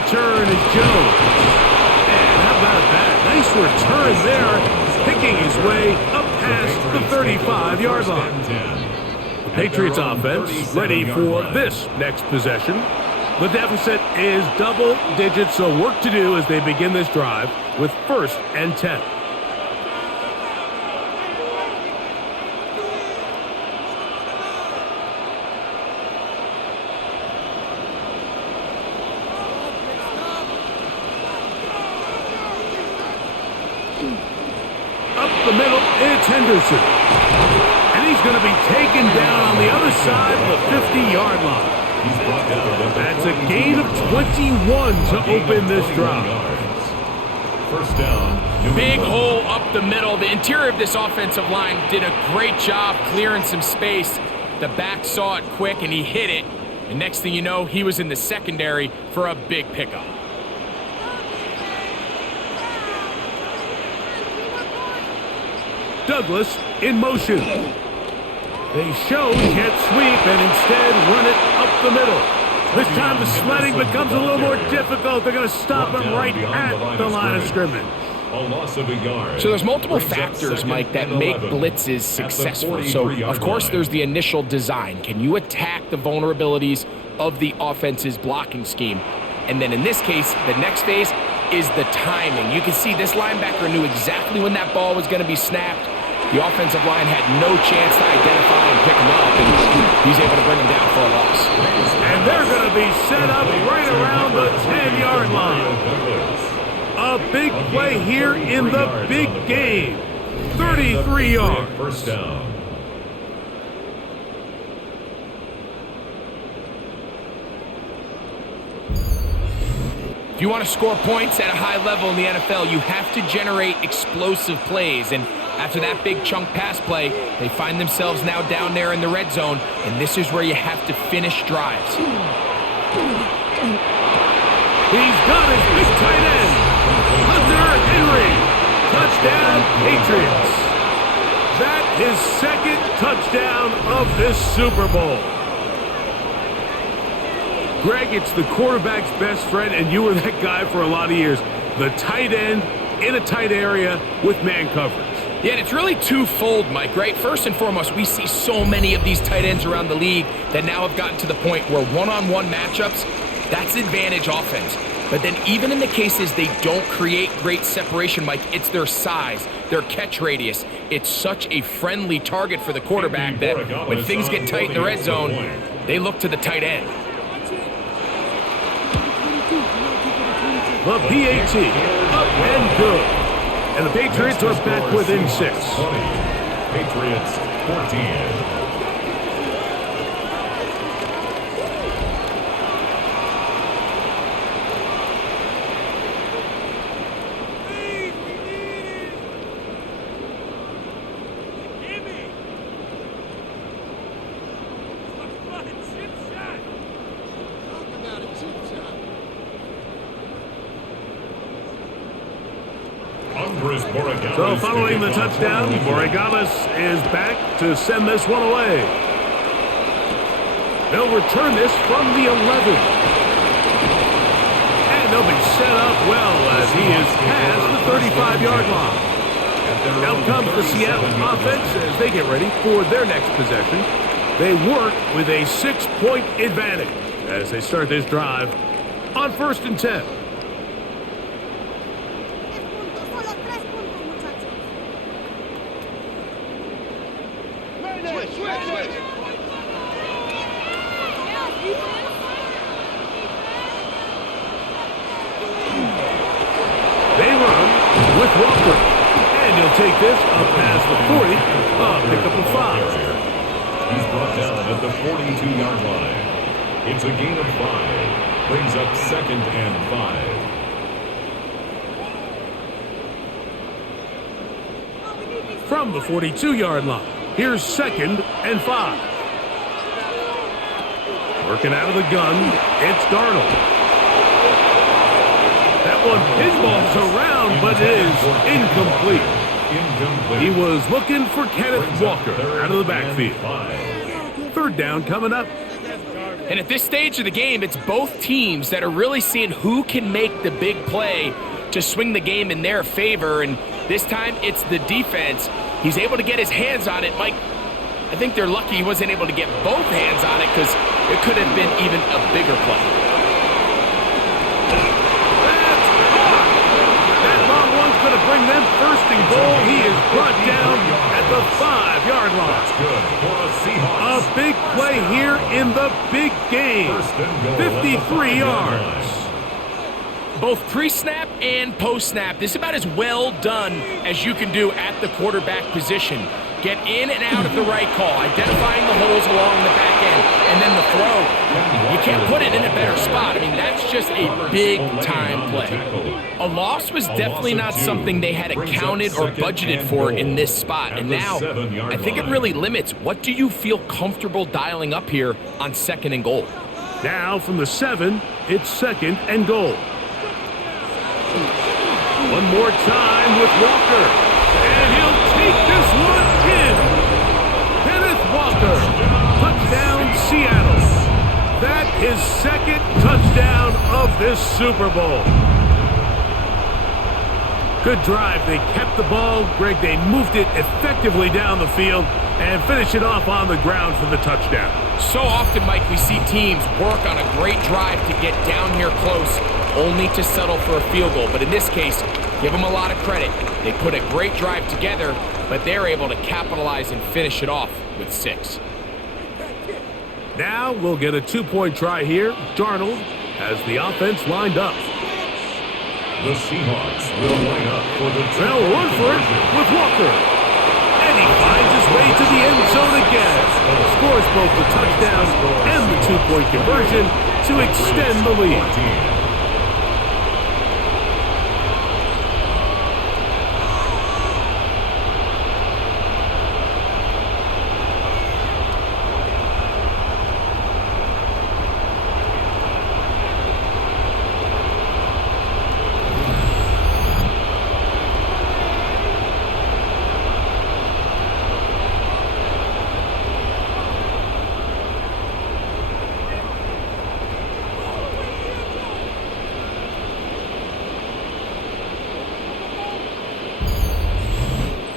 return is Jones. And how about that? Nice return there, picking his way up past the 35-yard line. The Patriots offense ready for this next possession. The deficit is double digits, so work to do as they begin this drive with 1st and 10. Up the middle, it's Henderson. And he's going to be taken down on the other side of the 50-yard line. That's a gain of 21 to open this drive. First down. Big hole up the middle. The interior of this offensive line did a great job clearing some space. The back saw it quick, and he hit it. And next thing you know, he was in the secondary for a big pickup. Douglas in motion. They show he can't sweep and instead run it up the middle. This time the sledding becomes a little more difficult. They're going to stop him right at the line of scrimmage. A loss of a yard. So there's multiple factors, Mike, that make blitzes successful. So, of course, there's the initial design. Can you attack the vulnerabilities of the offense's blocking scheme? And then in this case, the next phase is the timing. You can see this linebacker knew exactly when that ball was going to be snapped. The offensive line had no chance to identify and pick him up, and he's able to bring him down for a loss. And they're going to be set up right around the 10-yard line. A big play here in the big game. 33 yards. First down. If you want to score points at a high level in the NFL, you have to generate explosive plays. And after that big chunk pass play, they find themselves now down there in the red zone, and this is where you have to finish drives. He's got his big tight end, Hunter Henry. Touchdown, Patriots. That is second touchdown of this Super Bowl. Greg, it's the quarterback's best friend, and you were that guy for a lot of years. The tight end in a tight area with man coverage. Yeah, and it's really twofold, Mike, right? First and foremost, we see so many of these tight ends around the league that now have gotten to the point where one-on-one matchups, that's advantage offense. But then even in the cases they don't create great separation, Mike, it's their size, their catch radius. It's such a friendly target for the quarterback that when things get tight in the red zone, they look to the tight end. The PAT, up and good. And the Patriots are back within 6. Patriots 14. So following the touchdown, Borregales is back to send this one away. They'll return this from the 11. And they'll be set up well as he is past the 35-yard line. Out comes the Seattle offense as they get ready for their next possession. They work with a 6-point advantage as they start this drive on 1st and 10. They run with Walker, and he'll take this up past the 40, pick up a 5. He's brought down at the 42-yard line. It's a gain of 5. Brings up 2nd and 5. From the 42-yard line, here's 2nd and 5. Working out of the gun, it's Darnold. That one pinballs around, but it is incomplete. He was looking for Kenneth Walker out of the backfield. 3rd down coming up. And at this stage of the game, it's both teams that are really seeing who can make the big play to swing the game in their favor. And this time, it's the defense. He's able to get his hands on it. Mike, I think they're lucky he wasn't able to get both hands on it because it could have been even a bigger play. That's caught. That long one's going to bring them first and goal. He is brought down at the 5-yard line. That's good for a Seahawks. A big play here in the big game. 53 yards. Both pre-snap and post-snap, this is about as well done as you can do at the quarterback position. Get in and out of the right call, identifying the holes along the back end, and then the throw. You can't put it in a better spot. I mean, that's just a big-time play. A loss was definitely not something they had accounted or budgeted for in this spot. And now, I think it really limits what do you feel comfortable dialing up here on 2nd and goal. Now from the 7, it's 2nd and goal. One more time with Walker. And he'll take this one in. Kenneth Walker. Touchdown, Seattle. That is 2nd touchdown of this Super Bowl. Good drive. They kept the ball. Greg, they moved it effectively down the field and finished it off on the ground for the touchdown. So often, Mike, we see teams work on a great drive to get down here close, only to settle for a field goal. But in this case, give them a lot of credit. They put a great drive together, but they're able to capitalize and finish it off with 6. Now we'll get a 2-point try here. Darnold has the offense lined up. The Seahawks will line up for the They'll run for it with Walker. And he finds his way to the end zone again. Scores both the touchdown and the 2-point conversion to extend the lead.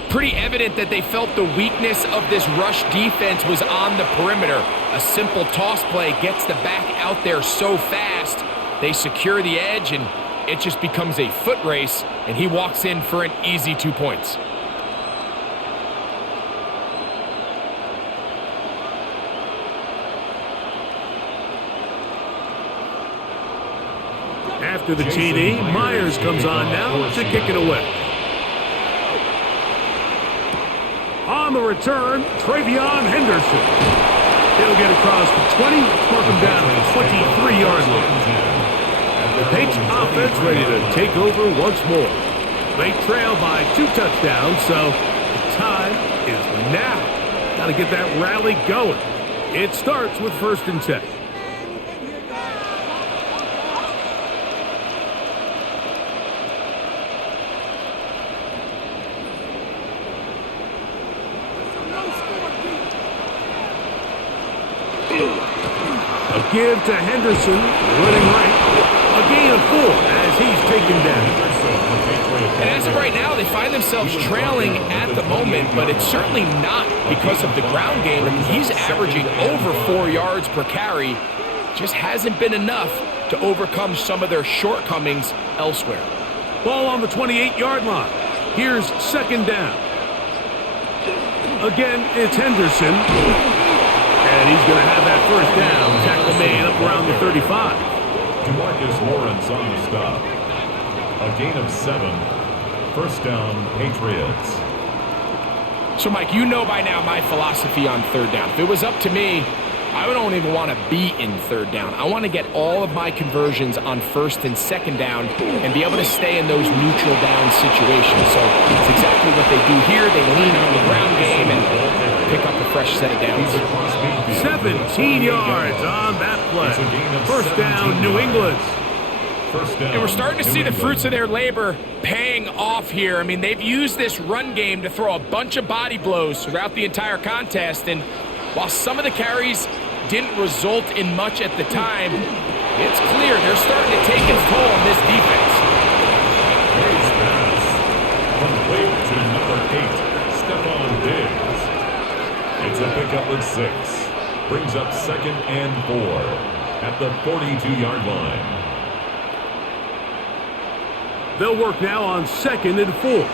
Pretty evident that they felt the weakness of this rush defense was on the perimeter. A simple toss play gets the back out there so fast. They secure the edge, and it just becomes a foot race, and he walks in for an easy 2 points. After the TD, Myers comes on now to kick it away. On the return, Travion Henderson. He'll get across the 20, mark him down at the 23-yard line. The Patriots offense ready to take over once more. They trail by 2 touchdowns, so the time is now. Got to get that rally going. It starts with 1st and 10. A give to Henderson, running right. A gain of 4 as he's taken down. And as of right now, they find themselves trailing at the moment, but it's certainly not because of the ground game. I mean, he's averaging over 4 yards per carry. Just hasn't been enough to overcome some of their shortcomings elsewhere. Ball on the 28-yard line. Here's 2nd down. Again, it's Henderson. And he's going to have that 1st down. Tackle made up around the 35. DeMarcus Lawrence on the stop. A gain of 7. 1st down, Patriots. So, Mike, you know by now my philosophy on 3rd down. If it was up to me, I don't even want to be in 3rd down. I want to get all of my conversions on 1st and 2nd down and be able to stay in those neutral down situations. So it's exactly what they do here. They lean on the ground game and pick up a fresh set of downs. 17 yards on that play. 1st down, New England. And we're starting to see the fruits of their labor paying off here. I mean, they've used this run game to throw a bunch of body blows throughout the entire contest. And while some of the carries didn't result in much at the time, it's clear they're starting to take its toll on this defense. Hayes' pass. Complete to number 8, Stephon Diggs. It's a pickup of 6. Brings up 2nd and 4 at the 42-yard line. They'll work now on 2nd and 4.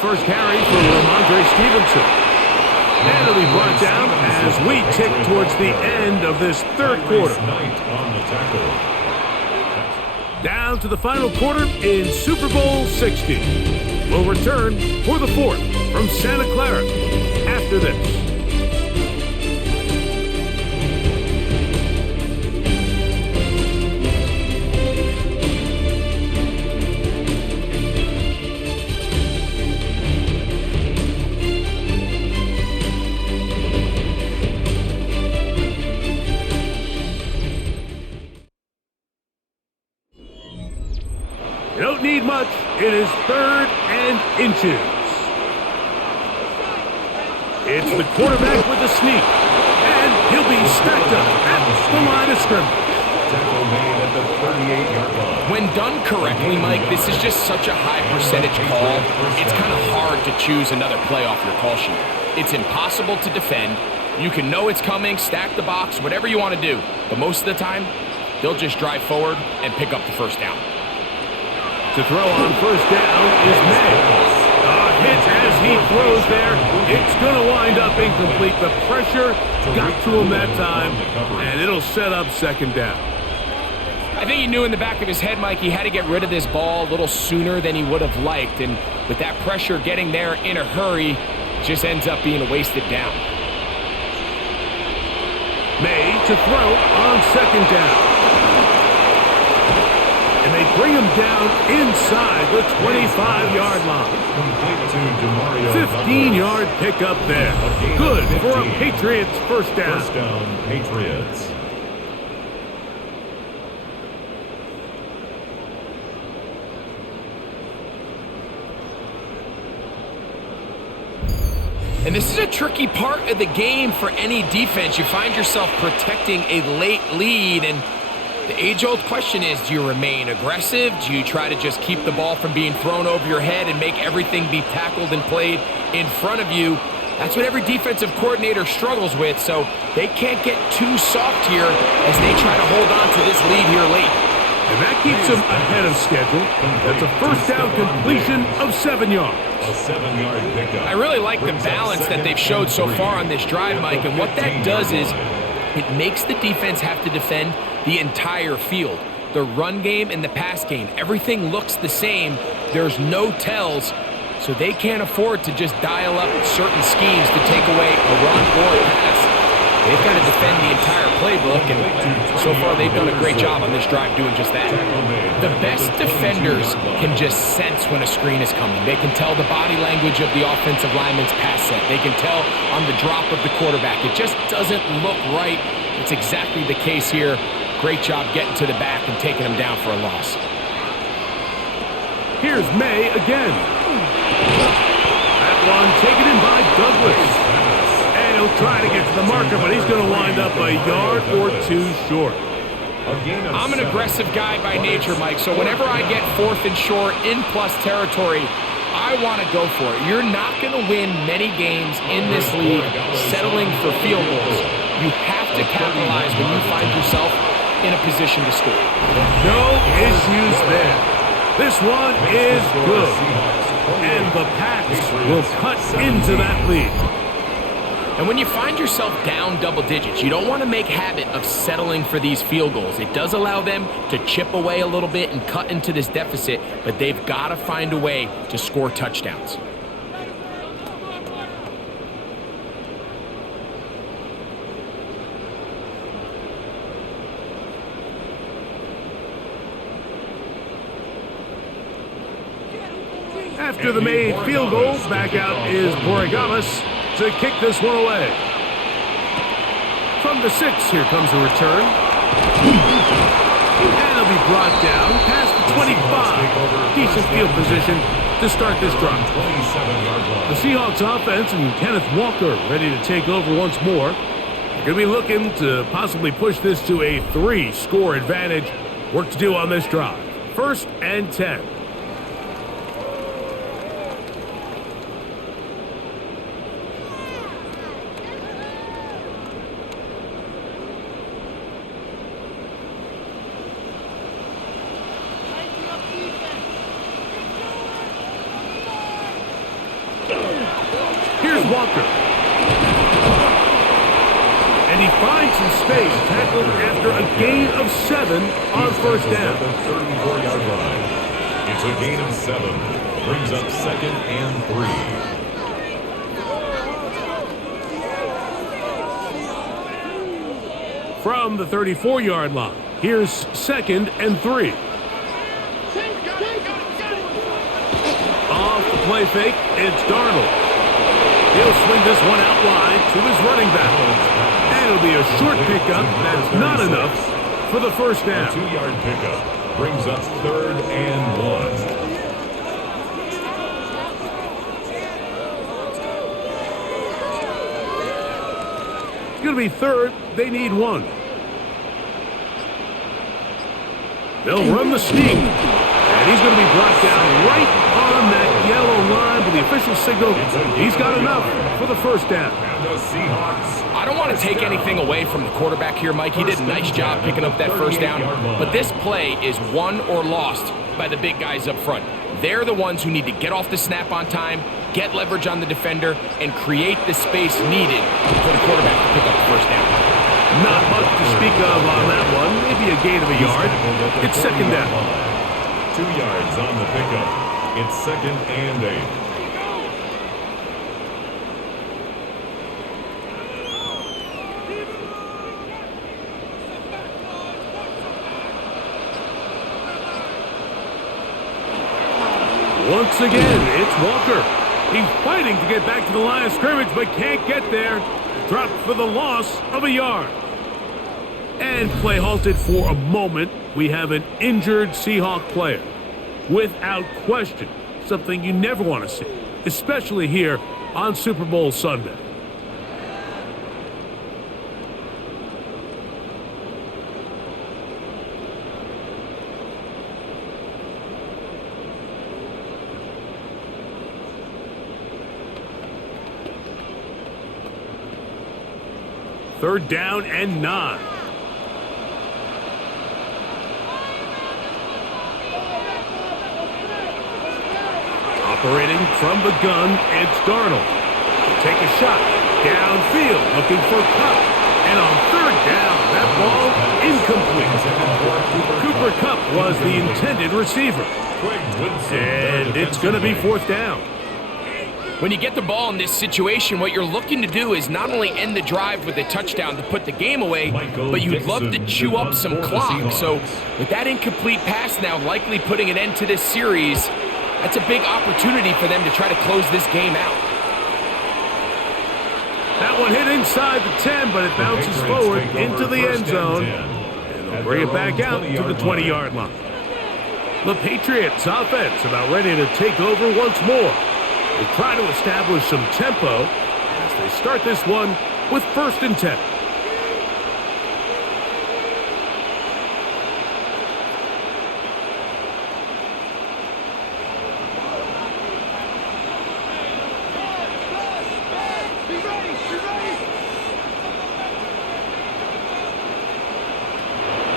First carry for Ramondre Stevenson. And it'll be brought down as we tick towards the end of this third quarter. On the tackle. Down to the final quarter in Super Bowl 60. We'll return for the fourth from Santa Clara after this. You don't need much. It is 3rd and inches. It's the quarterback with the sneak. And he'll be stacked up at the line of scrimmage. Tackle made at the 38-yard line. When done correctly, Mike, this is just such a high percentage call. It's kind of hard to choose another play off your call sheet. It's impossible to defend. You can know it's coming, stack the box, whatever you want to do. But most of the time, they'll just drive forward and pick up the first down. To throw on first down is May. Hit as he throws there. It's going to wind up incomplete. The pressure got to him that time, and it'll set up 2nd down. I think he knew in the back of his head, Mike, he had to get rid of this ball a little sooner than he would have liked. And with that pressure getting there in a hurry, it just ends up being a wasted down. May to throw on 2nd down. And they bring him down inside the 25-yard line. 15-yard pickup there. Good for a Patriots first down. First down, Patriots. And this is a tricky part of the game for any defense. You find yourself protecting a late lead, and the age-old question is, do you remain aggressive? Do you try to just keep the ball from being thrown over your head and make everything be tackled and played in front of you? That's what every defensive coordinator struggles with, so they can't get too soft here as they try to hold on to this lead here late. And that keeps them ahead of schedule. That's a first down completion of 7 yards. A 7-yard pickup. I really like the balance that they've showed so far on this drive, Mike, and what that does is it makes the defense have to defend the entire field. The run game and the pass game, everything looks the same. There's no tells, so they can't afford to just dial up certain schemes to take away a run or a pass. They've got to defend the entire playbook, and so far they've done a great job on this drive doing just that. The best defenders can just sense when a screen is coming. They can tell the body language of the offensive lineman's pass set. They can tell on the drop of the quarterback. It just doesn't look right. It's exactly the case here. Great job getting to the back and taking him down for a loss. Here's May again. That one taken in by Douglas. And he'll try to get to the marker, but he's going to wind up a yard or 2 short. I'm an aggressive guy by nature, Mike, so whenever I get 4th and short in plus territory, I want to go for it. You're not going to win many games in this league settling for field goals. You have to capitalize when you find yourself in a position to score. No issues there. This one is good. And the Pats will cut into that lead. And when you find yourself down double digits, you don't want to make habit of settling for these field goals. It does allow them to chip away a little bit and cut into this deficit, but they've got to find a way to score touchdowns. After the made field goal, back out is Borregamas to kick this one away. From the 6, here comes a return. And it'll be brought down past the 25. Decent field position to start this drive. 27-yard line. The Seahawks offense and Kenneth Walker ready to take over once more. They're going to be looking to possibly push this to a 3-score advantage. Work to do on this drive. 1st and 10. Here's Walker. And he finds some space, tackled after a gain of 7 on 1st down. The 34-yard line. It's a gain of 7. Brings up 2nd and 3. From the 34-yard line, here's 2nd and 3. Off the play fake, it's Darnold. He'll swing this one out wide to his running back. And it'll be a short pickup that's not enough for the 1st down. A 2-yard pickup brings up 3rd and 1. It's going to be 3rd. They need 1. They'll run the sneak. And he's going to be brought down right on that yellow line with the official signal. He's got enough for the 1st down. And the Seahawks. I don't want to take anything away from the quarterback here, Mike. He did a nice job picking up that 1st down. But this play is won or lost by the big guys up front. They're the ones who need to get off the snap on time, get leverage on the defender, and create the space needed for the quarterback to pick up the 1st down. Not much to speak of on that one. Maybe a gain of a yard. It's 2nd down. 2 yards on the pickup. It's 2nd and 8. Once again, it's Walker. He's fighting to get back to the line of scrimmage, but can't get there. Dropped for the loss of a yard. And play halted for a moment. We have an injured Seahawk player. Without question, something you never want to see, especially here on Super Bowl Sunday. Third down and 9. Operating from the gun, it's Darnold. He'll take a shot downfield, looking for Kupp. And on 3rd down, that ball incomplete. Cooper Kupp was the intended receiver. And it's going to be 4th down. When you get the ball in this situation, what you're looking to do is not only end the drive with a touchdown to put the game away, but you'd love to chew up some clock. So with that incomplete pass now likely putting an end to this series, that's a big opportunity for them to try to close this game out. That one hit inside the 10, but it bounces forward into the end zone. And they'll bring it back out to the 20-yard line. The Patriots offense about ready to take over once more. They try to establish some tempo as they start this one with 1st and 10.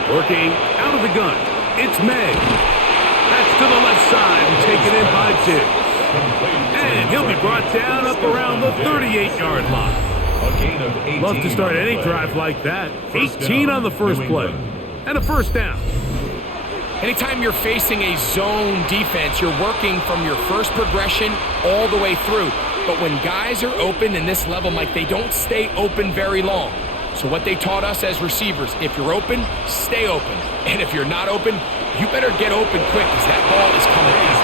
Working out of the gun, it's May. That's to the left side and taken in by Diggs. And he'll be brought down up around the 38-yard line. Love to start any drive like that. 18 on the first play. And a 1st down. Anytime you're facing a zone defense, you're working from your first progression all the way through. But when guys are open in this level, Mike, they don't stay open very long. So what they taught us as receivers, if you're open, stay open. And if you're not open, you better get open quick because that ball is coming out.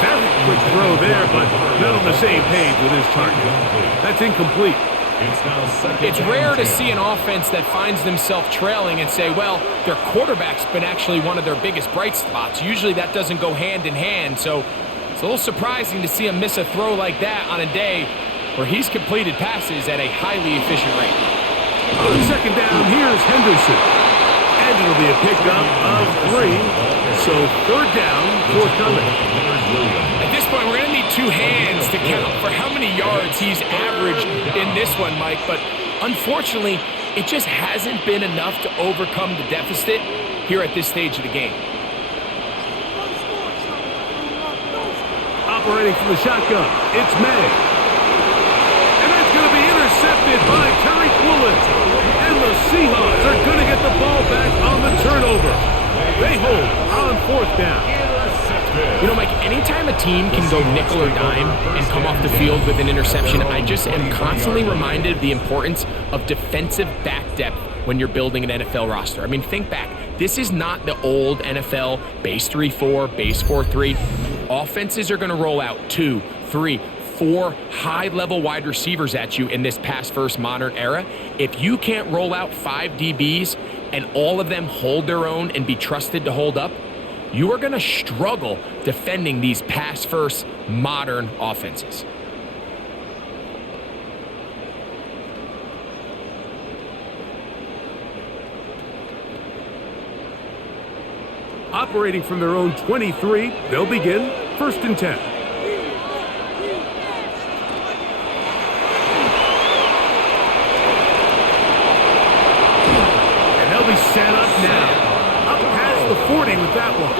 Very quick throw there, but not on the same page with his target. That's incomplete. It's now second. It's rare to see an offense that finds themselves trailing and say, well, their quarterback's been actually one of their biggest bright spots. Usually that doesn't go hand in hand, so it's a little surprising to see him miss a throw like that on a day where he's completed passes at a highly efficient rate. On second down, here's Henderson. And it'll be a pickup of 3. So third down, forthcoming. At this point, we're going to need 2 hands to count for how many yards he's averaged in this one, Mike. But unfortunately, it just hasn't been enough to overcome the deficit here at this stage of the game. Operating from the shotgun, it's May. And that's going to be intercepted by Terry Quillen. And the Seahawks are going to get the ball back on the turnover. They hold on fourth down. You know, Mike, anytime a team can go nickel or dime and come off the field with an interception, I just am constantly reminded of the importance of defensive back depth when you're building an NFL roster. I mean, think back. This is not the old NFL base 3-4, base 4-3. Offenses are going to roll out 2, 3, 4 high-level wide receivers at you in this pass-first modern era. If you can't roll out 5 DBs and all of them hold their own and be trusted to hold up, you are going to struggle defending these pass-first modern offenses. Operating from their own 23, they'll begin first and 10. And they'll be set up now. Up past the 40 with that one.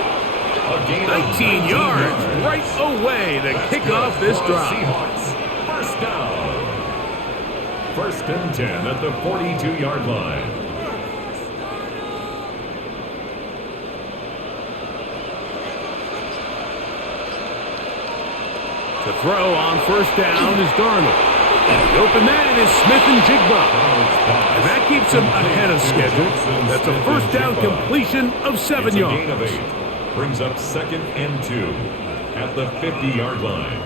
19 yards right away to kick off this drive. Seahawks, first down. First and 10 at the 42-yard line. The throw on first down is Darnold. The open man is Smith and Jigba. And that keeps him ahead of schedule. That's a first down completion of 7 yards. Brings up second and 2 at the 50-yard line.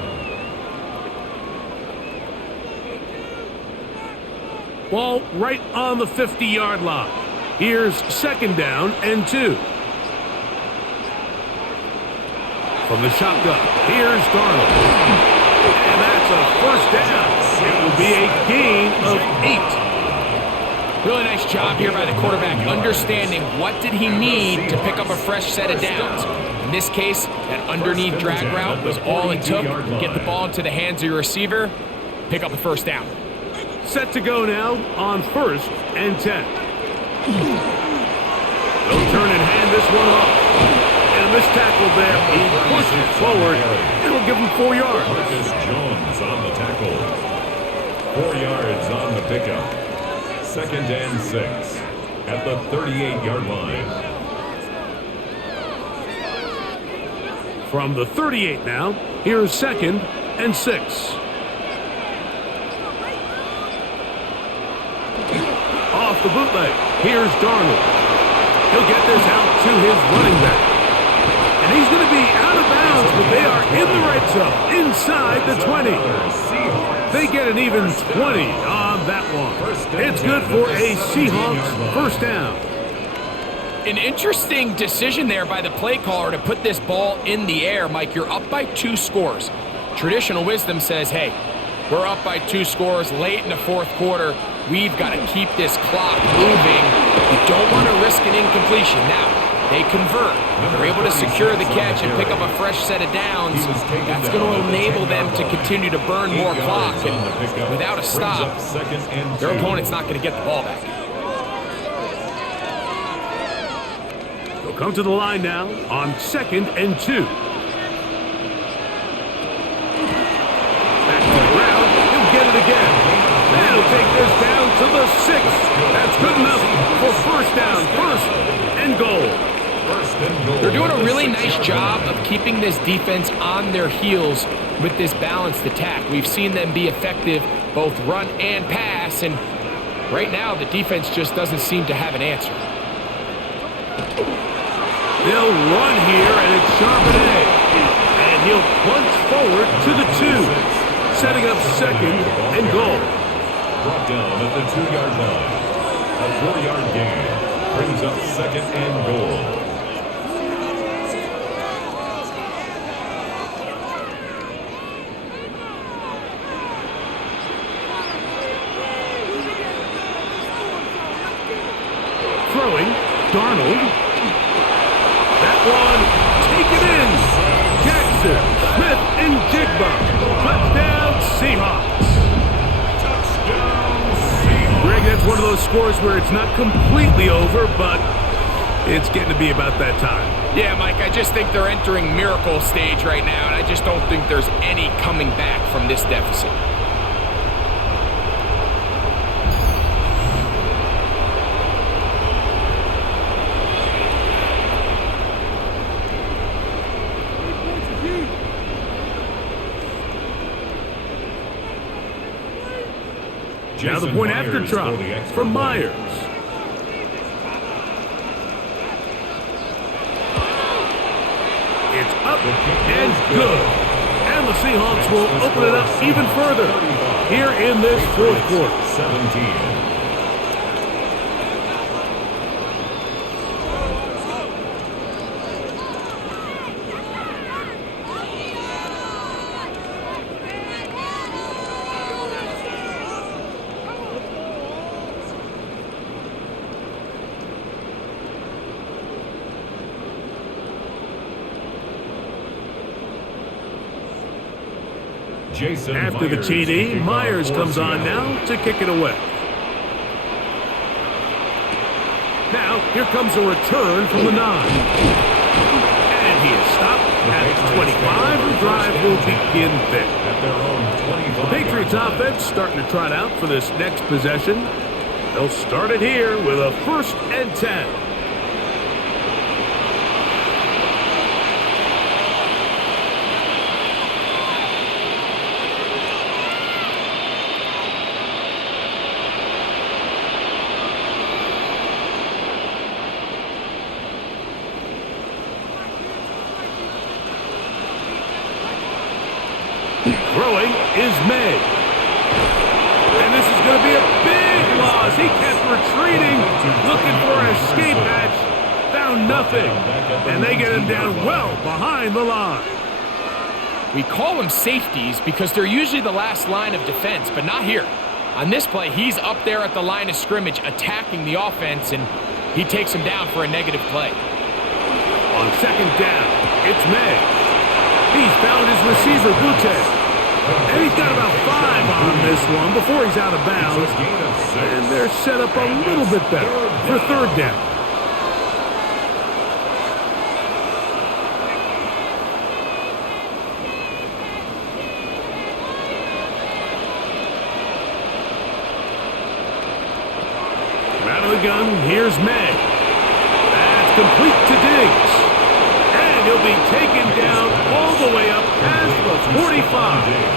Ball right on the 50-yard line. Here's second down and 2. From the shotgun, here's Darnold. And that's a first down. It will be a gain of 8. Really nice job here by the quarterback, understanding what did he need to pick up a fresh set of downs. In this case, that underneath drag route was all it took. Get the ball into the hands of your receiver, pick up the first down. Set to go now on first and 10. They'll turn and hand this one off. And a missed tackle there. He pushes forward. It'll give him 4 yards. Marcus Jones on the tackle. 4 yards on the pickup. Second and 6 at the 38-yard line. From the 38 now, here's second and 6. Off the bootleg, here's Darnold. He'll get this out to his running back. And he's going to be out of bounds, but they are in the red zone, inside the 20. They get an even 20 on that one. It's good for a Seahawks first down. An interesting decision there by the play caller to put this ball in the air. Mike, you're up by 2 scores. Traditional wisdom says, hey, we're up by 2 scores late in the fourth quarter. We've got to keep this clock moving. We don't want to risk an incompletion. Now, they convert. They're able to secure the catch and pick up a fresh set of downs. That's going to enable them to continue to burn more clock. And without a stop, their opponent's not going to get the ball back. They'll come to the line now on second and 2. Back to the ground. He'll get it again. And he'll take this down to the 6. That's good enough for first down. First and goal. They're doing a really nice job of keeping this defense on their heels with this balanced attack. We've seen them be effective both run and pass, and right now the defense just doesn't seem to have an answer. They'll run here, and it's Charbonnet. And he'll punch forward to the 2, setting up second and goal. brought down at the 2-yard line. A 4-yard gain brings up second and goal. Throwing, Darnold. That one, taken in. Jackson, Smith, and Jigba. Touchdown, Seahawks. Greg, that's one of those scores where it's not completely over, but it's getting to be about that time. Yeah, Mike, I just think they're entering miracle stage right now, and I just don't think there's any coming back from this deficit. Now the point after drop from Myers. It's up and good. And the Seahawks will open it up even further here in this fourth quarter. 17. After the TD, Myers comes on now to kick it away. Now, here comes a return from the 9. And he is stopped at 25. The drive will begin there. The Patriots offense starting to trot out for this next possession. They'll start it here with a 1st and 10. Throwing is May. And this is going to be a big loss. He kept retreating, looking for an escape hatch. Found nothing. And they get him down well behind the line. We call them safeties because they're usually the last line of defense, but not here. On this play, he's up there at the line of scrimmage attacking the offense, and he takes him down for a negative play. On 2nd down, it's May. He's found his receiver, Butte. And he's got about 5 on this one before he's out of bounds. And they're set up a little bit better for 3rd down. Out of the gun, here's May. That's complete to Diggs. And he'll be taken down all the way up past the 45.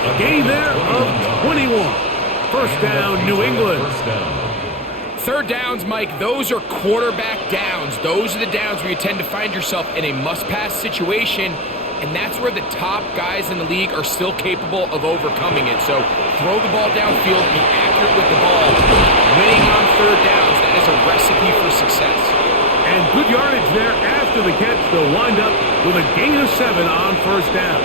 A gain there of 21. 1st down, New England. 3rd downs, Mike, those are quarterback downs. Those are the downs where you tend to find yourself in a must-pass situation, and that's where the top guys in the league are still capable of overcoming it. So throw the ball downfield, be accurate with the ball. Winning on 3rd downs, that is a recipe for success. And good yardage there after the catch. They'll wind up with a gain of 7 on 1st down.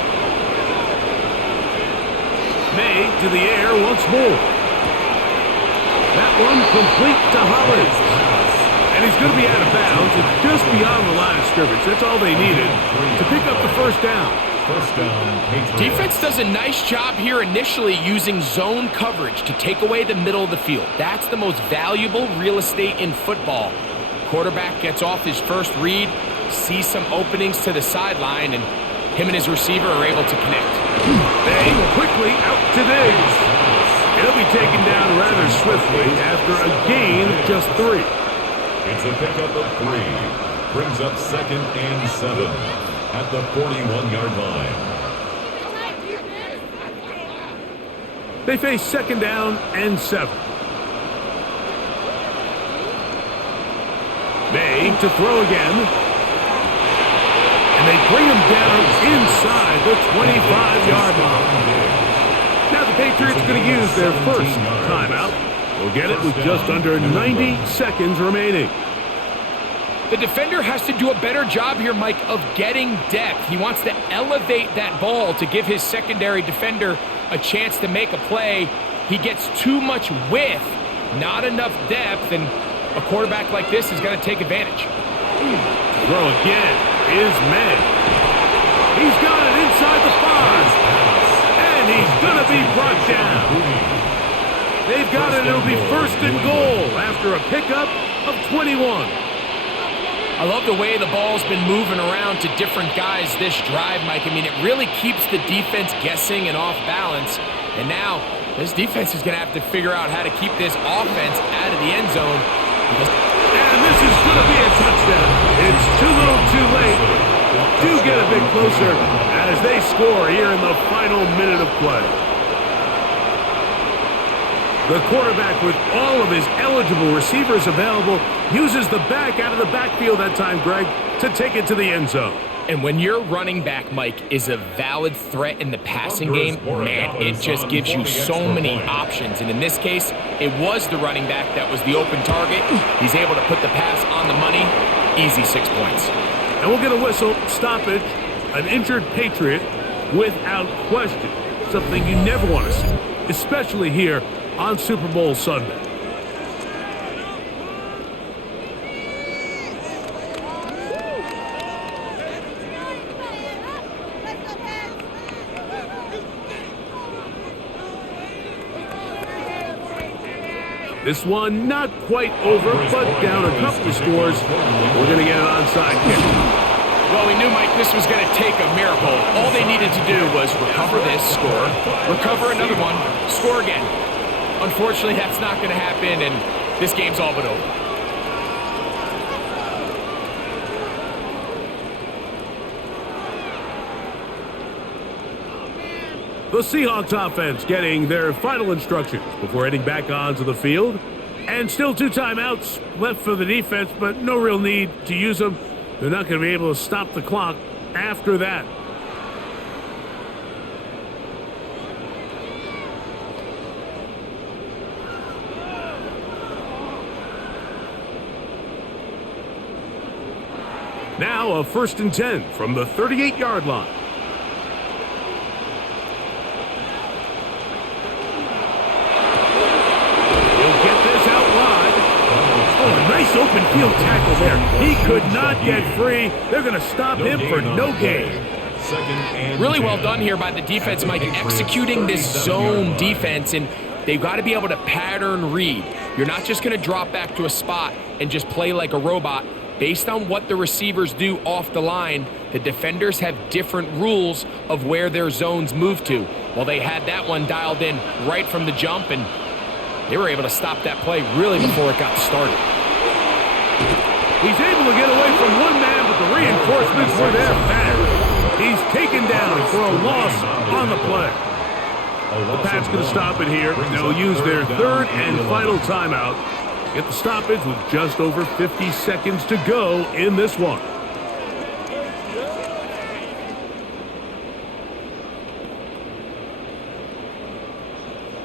May to the air once more. That one complete to Hollins. And he's going to be out of bounds. It's just beyond the line of scrimmage. That's all they needed to pick up the 1st down. 1st down, Patriots. Defense does a nice job here initially using zone coverage to take away the middle of the field. That's the most valuable real estate in football. Quarterback gets off his first read, sees some openings to the sideline, and him and his receiver are able to connect. They quickly out to Diggs. He'll be taken down rather swiftly after a gain of just 3. It's a pickup of 3. Brings up 2nd and 7 at the 41-yard line. They face 2nd down and 7. May to throw again. And they bring him down inside the 25-yard line. Now the Patriots are going to use their first timeout. We'll get it with just under 90 seconds remaining. The defender has to do a better job here, Mike, of getting depth. He wants to elevate that ball to give his secondary defender a chance to make a play. He gets too much width, not enough depth, and a quarterback like this is going to take advantage. Throw again is May. He's got it inside the 5. And he's going to be brought down. They've got it. It'll be first and goal after a pickup of 21. I love the way the ball's been moving around to different guys this drive, Mike. I mean, it really keeps the defense guessing and off balance. And now this defense is going to have to figure out how to keep this offense out of the end zone. And this is going to be a touchdown. It's too little too late. They do get a bit closer as they score here in the final minute of play. The quarterback, with all of his eligible receivers available, uses the back out of the backfield that time, Greg, to take it to the end zone. And when your running back, Mike, is a valid threat in the passing game, man, it just gives you so many options. And in this case, it was the running back that was the open target. He's able to put the pass on the money. Easy 6 points. And we'll get a whistle, stoppage, an injured Patriot without question. Something you never want to see, especially here on Super Bowl Sunday. This one not quite over, but down a couple of scores. We're going to get an onside kick. Well, we knew, Mike, this was going to take a miracle. All they needed to do was recover this, score, recover another one, score again. Unfortunately, that's not going to happen, and this game's all but over. The Seahawks offense getting their final instructions before heading back onto the field. And still 2 timeouts left for the defense, but no real need to use them. They're not going to be able to stop the clock after that. Now a 1st and 10 from the 38-yard line. Nice open field tackle there. He could not get free. They're going to stop him for no gain. Really well done here by the defense, Mike, executing this zone defense, and they've got to be able to pattern read. You're not just going to drop back to a spot and just play like a robot. Based on what the receivers do off the line, the defenders have different rules of where their zones move to. Well, they had that one dialed in right from the jump, and they were able to stop that play really before it got started. He's able to get away from one man, but the reinforcements were there fast. He's taken down for a loss on the play. The Pats going to stop it here. They'll use their 3rd and final timeout. Get the stoppage with just over 50 seconds to go in this one.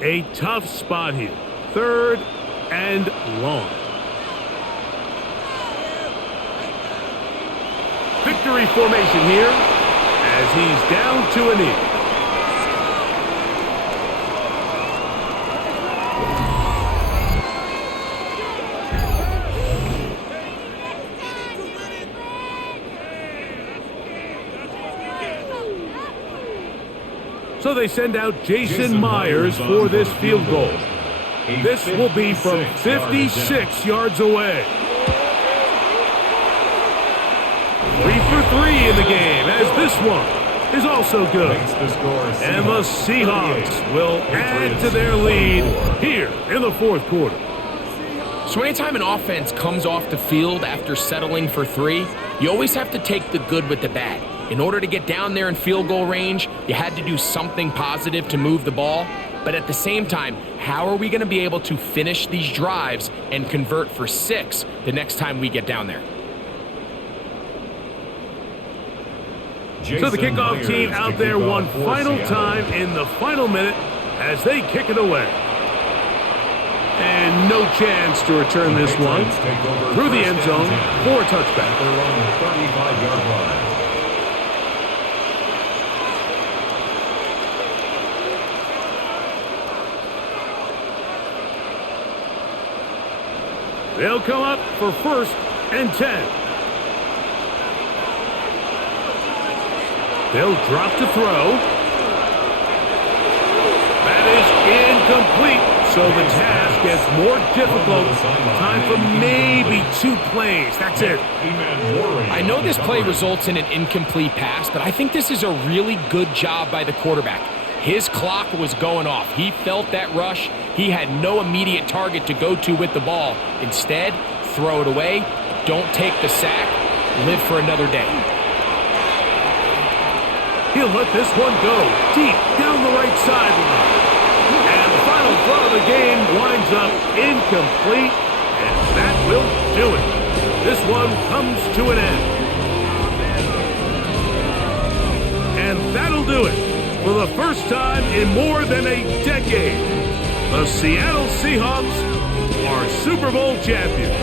A tough spot here. 3rd and long. Victory formation here as he's down to a knee. So they send out Jason Myers for this field goal. This will be from 56 yards away. 3 for 3 in the game, as this one is also good. And the Seahawks will add to their lead here in the 4th quarter. So anytime an offense comes off the field after settling for 3, you always have to take the good with the bad. In order to get down there in field goal range, you had to do something positive to move the ball. But at the same time, how are we going to be able to finish these drives and convert for 6 the next time we get down there? So the kickoff team out there one final time in the final minute as they kick it away. And no chance to return this one through the end zone for a touchback. They're on the 35-yard line. They'll come up for 1st and 10. They'll drop to throw. That is incomplete. So the task gets more difficult. Time for maybe 2 plays. That's it. I know this play results in an incomplete pass, but I think this is a really good job by the quarterback. His clock was going off. He felt that rush. He had no immediate target to go to with the ball. Instead, throw it away. Don't take the sack. Live for another day. He'll let this one go deep down the right sideline. And the final throw of the game winds up incomplete, and that will do it. This one comes to an end. And that'll do it. For the first time in more than a decade, the Seattle Seahawks are Super Bowl champions.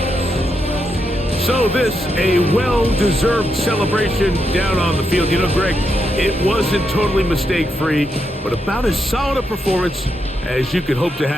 So this, a well-deserved celebration down on the field. You know, Greg, it wasn't totally mistake-free, but about as solid a performance as you could hope to have.